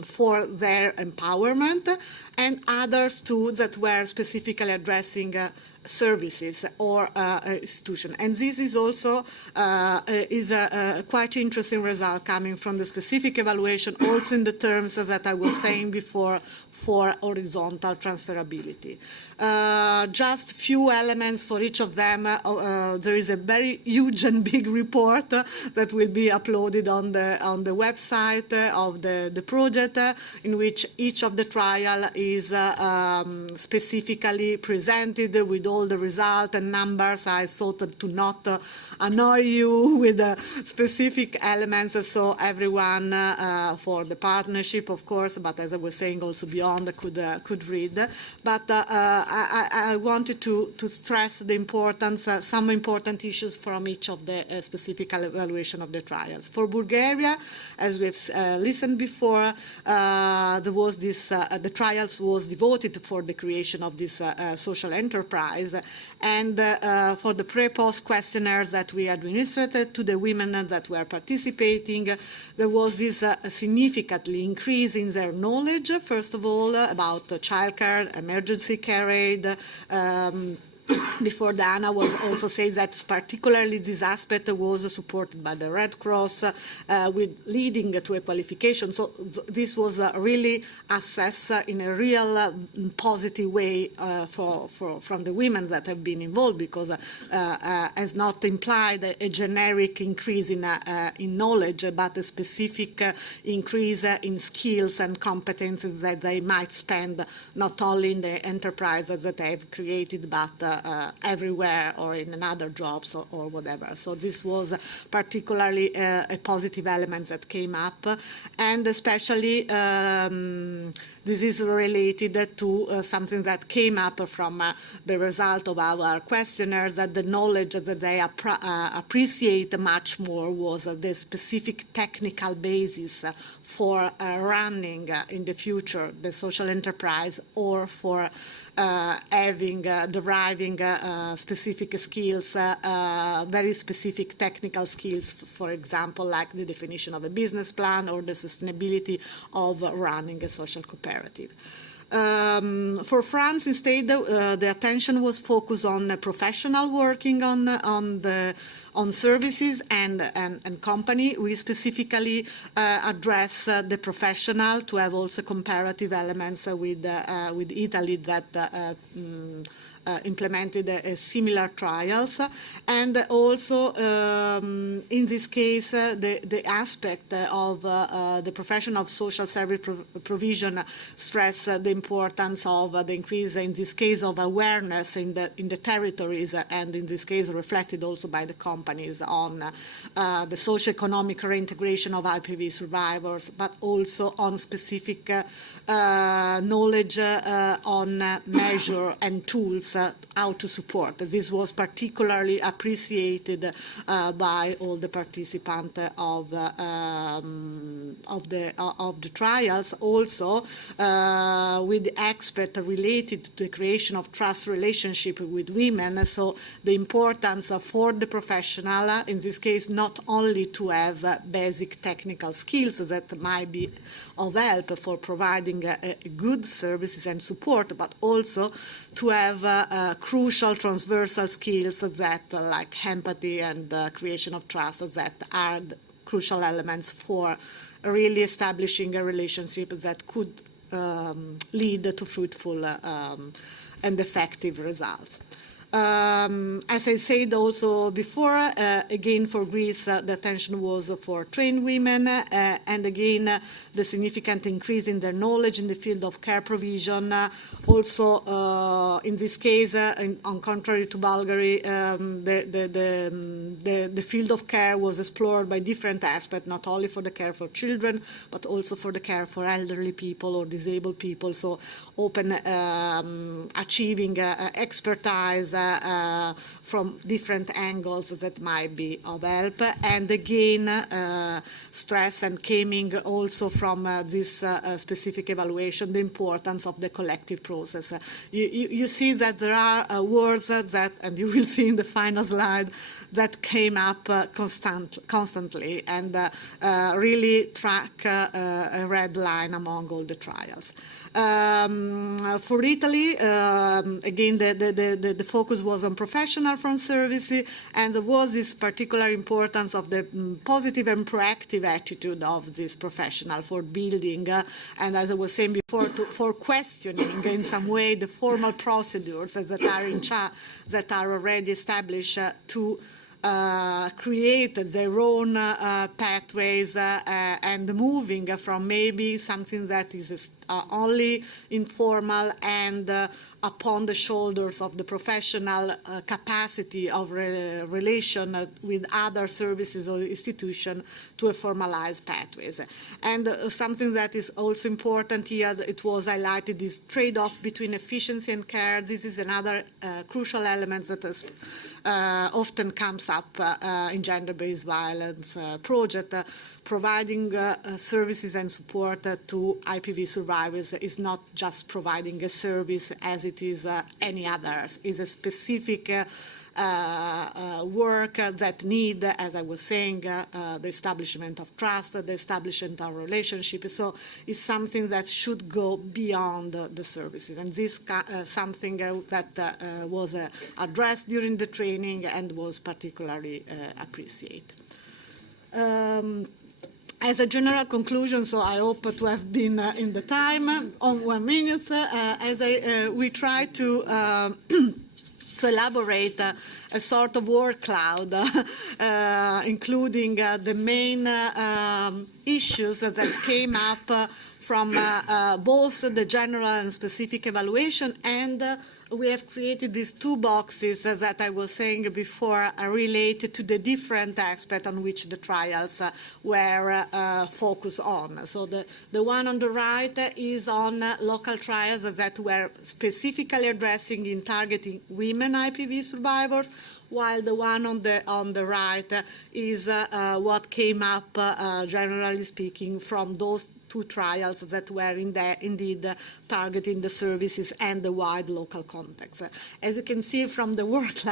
for their empowerment, and others too that were specifically addressing services or institution. And this is also is a quite interesting result coming from the specific evaluation, also in the terms that I was saying before, for horizontal transferability. Just few elements for each of them. There is a very huge and big report that will be uploaded on the website of the project, in which each of the trial is specifically presented with all the results and numbers. I thought to not annoy you with specific elements, so everyone for the partnership, of course, but as I was saying, also beyond could read. But I wanted to stress the importance, some important issues from each of the specific evaluation of the trials. For Bulgaria, as we've listened before, there was this, the trials was devoted for the creation of this social enterprise, and for the pre-post questionnaires that we administered to the women that were participating, there was this significantly increase in their knowledge, first of all, about childcare, emergency care aid. Before Dana was also said that particularly this aspect was supported by the Red Cross, with leading to a qualification. So this was really assessed in a real positive way from the women that have been involved, because has not implied a generic increase in knowledge, but a specific increase in skills and competences that they might spend not only in the enterprises that they have created, but everywhere or in another jobs or whatever. So this was particularly a positive element that came up, and especially this is related to something that came up from the result of our questionnaires, that the knowledge that they appreciate much more was the specific technical basis for running in the future the social enterprise, or for deriving specific skills, very specific technical skills, for example, like the definition of a business plan or the sustainability of running a social cooperative. For France, instead, the attention was focused on professional working on services and company. We specifically address the professional to have also comparative elements with Italy that implemented similar trials, and also in this case the aspect of the profession of social service provision stress the importance of the increase, in this case, of awareness in the territories, and in this case reflected also by the companies on the socio-economic reintegration of IPV survivors, but also on specific knowledge on measure and tools how to support. This was particularly appreciated by all the participants of the trials. Also, with the expert related to the creation of trust relationship with women. So the importance for the professional, in this case, not only to have basic technical skills that might be of help for providing good services and support, but also to have crucial transversal skills that, like empathy and creation of trust, that are crucial elements for really establishing a relationship that could lead to fruitful and effective results. As I said also before, again for Greece, the attention was for trained women, and again the significant increase in their knowledge in the field of care provision. Also, in this case, on contrary to Bulgaria, the field of care was explored by different aspects, not only for the care for children, but also for the care for elderly people or disabled people. So, achieving expertise from different angles that might be of help, and again stress and coming also from this specific evaluation the importance of the collective process. You see that there are words that, and you will see in the final slide, that came up constantly and really track a red line among all the trials. For Italy, again, the focus was on professional front services, and there was this particular importance of the positive and proactive attitude of this professional for building, and as I was saying before, for questioning in some way the formal procedures that are that are already established to create their own pathways and moving from maybe something that is only informal and upon the shoulders of the professional capacity of relation with other services or institutions to a formalized pathways. And something that is also important here, it was highlighted, this trade-off between efficiency and care. This is another crucial element that is, often comes up in gender-based violence project. Providing services and support to IPV survivors is not just providing a service as it is any others. It's a specific work that need, as I was saying, the establishment of trust, the establishment of relationship. So it's something that should go beyond the services. And this something that was addressed during the training and was particularly appreciated. As a general conclusion, so I hope to have been in the time, on 1 minute, we try to elaborate a sort of word cloud, including the main issues that came up from both the general and specific evaluation, and we have created these two boxes that I was saying before related to the different aspects on which the trials were focused on. So the one on the right is on local trials that were specifically addressing in targeting women IPV survivors, while the one on the right is what came up, generally speaking, from those two trials that were indeed targeting the services and the wide local context. As you can see from the word,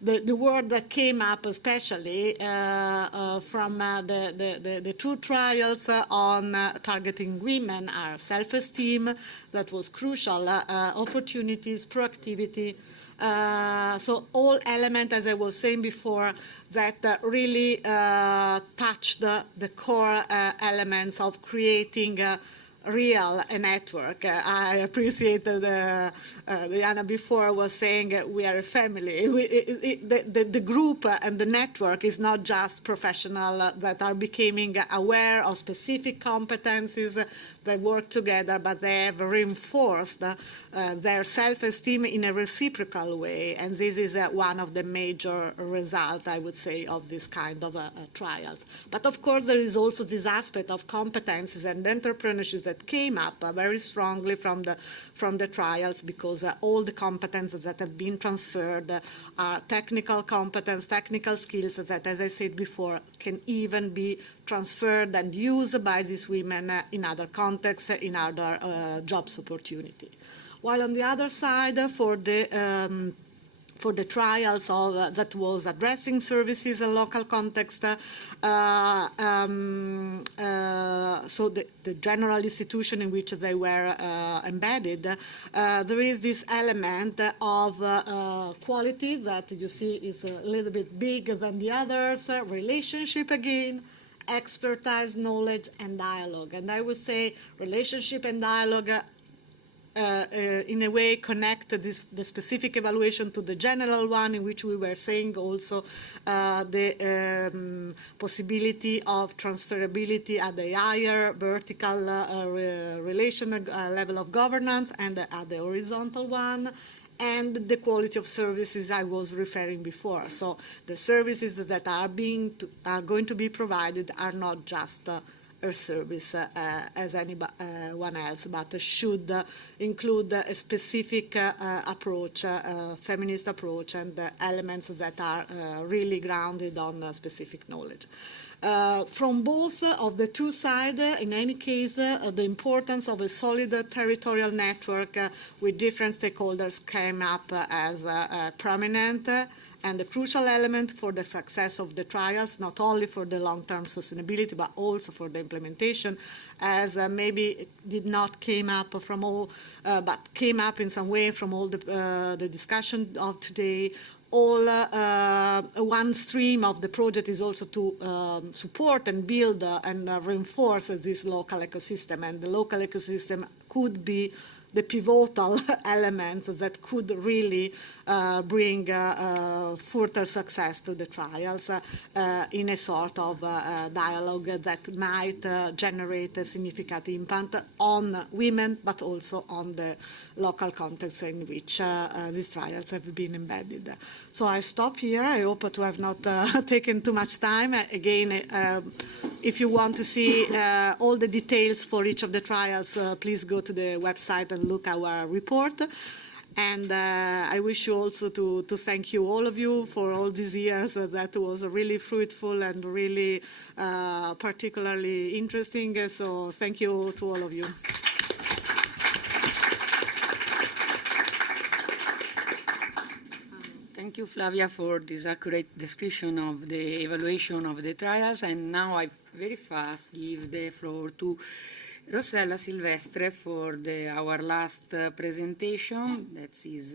the word that came up especially from the two trials on targeting women are self-esteem, that was crucial, opportunities, proactivity. So all elements, as I was saying before, that really touched the core elements of creating a network. I appreciate that Diana before was saying we are a family. The group and the network is not just professionals that are becoming aware of specific competencies that work together, but they have reinforced their self-esteem in a reciprocal way. And this is one of the major results, I would say, of this kind of trials. But of course, there is also this aspect of competencies and entrepreneurship that came up very strongly from the trials, because all the competences that have been transferred are technical competence, technical skills that, as I said before, can even be transferred and used by these women in other contexts, in other jobs opportunity. While on the other side, for the trials of, that was addressing services in local context, so the general institution in which they were embedded, there is this element of quality that you see is a little bit bigger than the others, relationship again, expertise, knowledge, and dialogue. And I would say relationship and dialogue in a way connect the specific evaluation to the general one, in which we were saying also the possibility of transferability at the higher vertical relation level of governance and at the horizontal one, and the quality of services I was referring before. So the services that are going to be provided are not just a service as anyone else, but should include a specific approach, feminist approach, and elements that are really grounded on specific knowledge. From both of the two sides, in any case, the importance of a solid territorial network with different stakeholders came up as prominent and a crucial element for the success of the trials, not only for the long-term sustainability, but also for the implementation, as maybe did not came up from all, but came up in some way from all the discussion of today. All one stream of the project is also to support and build and reinforce this local ecosystem, and the local ecosystem could be the pivotal elements that could really bring further success to the trials in a sort of dialogue that might generate a significant impact on women, but also on the local context in which these trials have been embedded. So I stop here. I hope to have not taken too much time. Again, if you want to see all the details for each of the trials, please go to the website and look at our report. And I wish you also to thank you, all of you, for all these years. That was really fruitful and really particularly interesting. So thank you to all of you. Thank you, Flavia, for this accurate description of the evaluation of the trials. And now I very fast give the floor to Rossella Silvestre for our last presentation. That is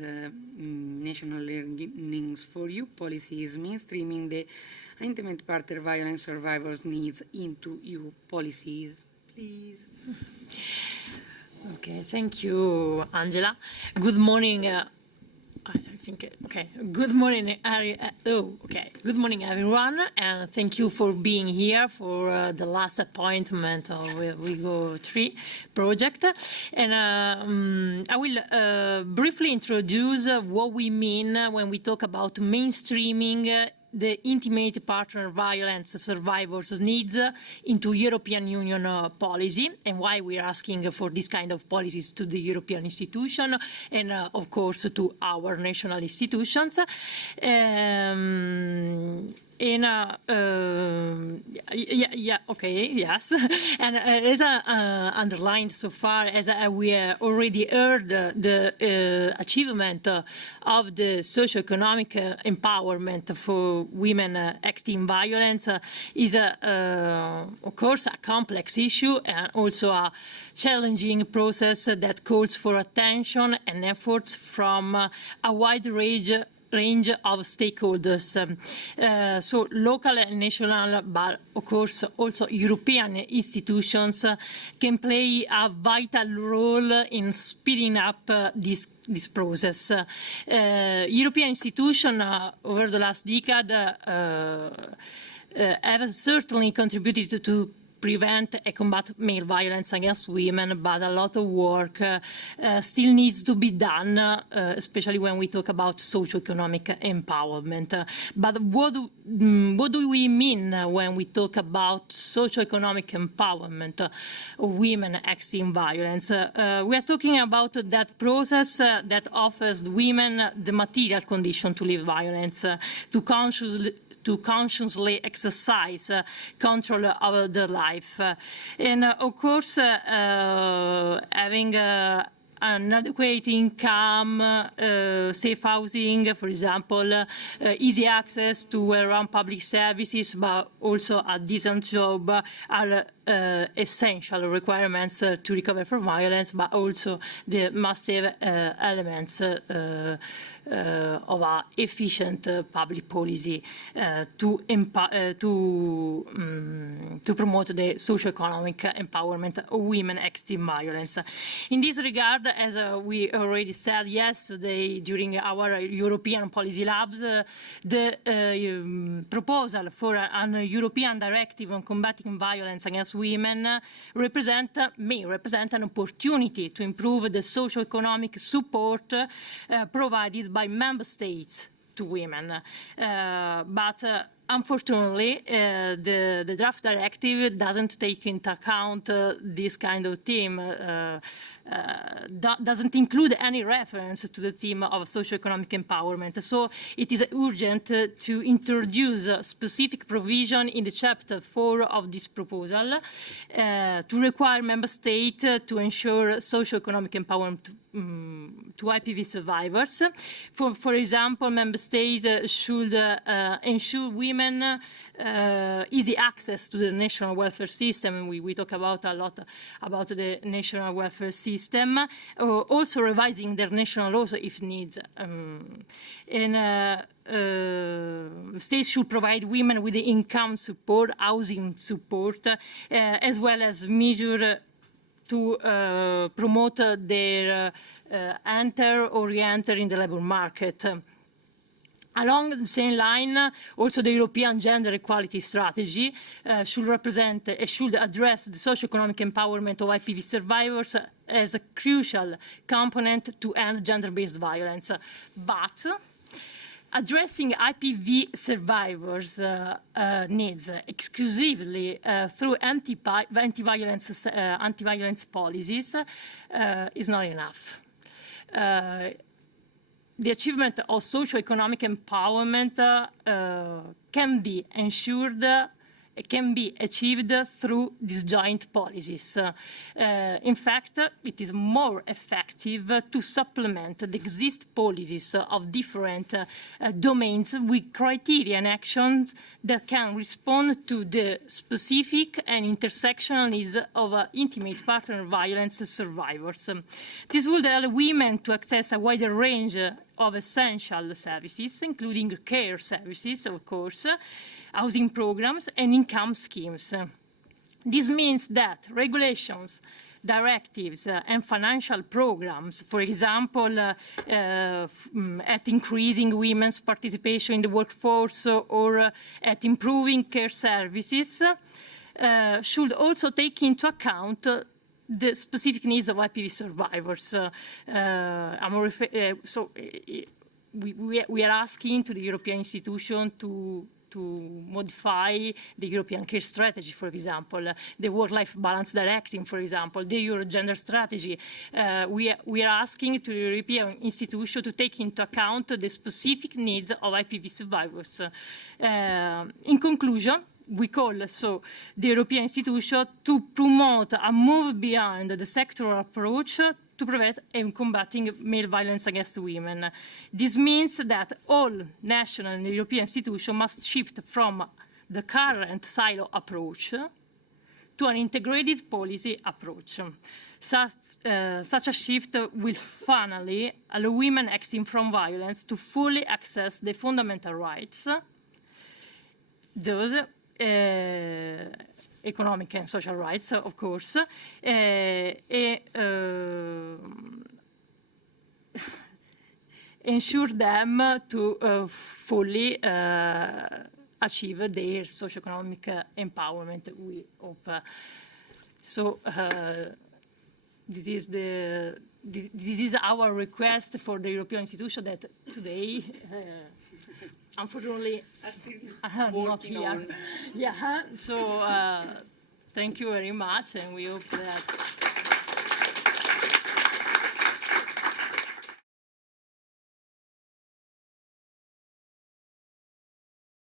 National Learnings for You Policies Mainstreaming the Intimate Partner Violence Survivors' Needs into EU Policies. Please. Okay, thank you, Angela. Good morning. Good morning, Good morning, everyone, and thank you for being here for the last appointment of WEGO 3 project. And I will briefly introduce what we mean when we talk about mainstreaming the intimate partner violence survivors' needs into European Union policy, and why we're asking for this kind of policies to the European institution and, of course, to our national institutions. And as underlined so far, as we already heard, the achievement of the socio-economic empowerment for women extreme violence is, of course, a complex issue and also a challenging process that calls for attention and efforts from a wide range of stakeholders, so local and national, but of course also European institutions can play a vital role in speeding up this process. European institutions over the last decade have certainly contributed to prevent and combat male violence against women, but a lot of work still needs to be done, especially when we talk about socioeconomic empowerment. But what do we mean when we talk about socioeconomic empowerment of women extreme violence? We are talking about that process that offers women the material condition to live violence, to consciously exercise control over their life. And of course, having an adequate income, safe housing, for example, easy access to well-run public services, but also a decent job are essential requirements to recover from violence, but also the must-have elements of an efficient public policy to promote the socio-economic empowerment of women extreme violence. In this regard, as we already said yesterday during our European Policy Lab, the proposal for a European directive on combating violence against women may represent an opportunity to improve the socio-economic support provided by member states to women. But unfortunately, the draft directive doesn't take into account this kind of theme, doesn't include any reference to the theme of socioeconomic empowerment. So it is urgent to introduce a specific provision in the Chapter 4 of this proposal to require member states to ensure socioeconomic empowerment to IPV survivors. For example, member states should ensure women easy access to the national welfare system. We talk about a lot about the national welfare system, also revising their national laws if needs. States should provide women with income support, housing support, as well as measures to promote their enter or re-enter in the labor market. Along the same line, also the European gender equality strategy should represent and should address the socio-economic empowerment of IPV survivors as a crucial component to end gender-based violence. But addressing IPV survivors' needs exclusively through anti-violence policies is not enough. The achievement of socio-economic empowerment can be ensured, can be achieved through disjoint policies. In fact, it is more effective to supplement the existing policies of different domains with criteria and actions that can respond to the specific and intersectional needs of intimate partner violence survivors. This would allow women to access a wider range of essential services, including care services, of course, housing programs, and income schemes. This means that regulations, directives, and financial programs, for example, at increasing women's participation in the workforce or at improving care services, should also take into account the specific needs of IPV survivors. We are asking to the European institution to modify the European care strategy, for example, the work-life balance directive, for example, the Euro gender strategy. We are asking to the European institution to take into account the specific needs of IPV survivors. In conclusion, we call so the European institution to promote a move beyond the sectoral approach to prevent and combating male violence against women. This means that all national and European institutions must shift from the current silo approach to an integrated policy approach. Such a shift will finally allow women exiting from violence to fully access their fundamental rights, those economic and social rights, of course, ensure them to fully achieve their socio-economic empowerment, we hope. So this is our request for the European institution that today unfortunately, I'm not here. Yeah, so thank you very much, and we hope that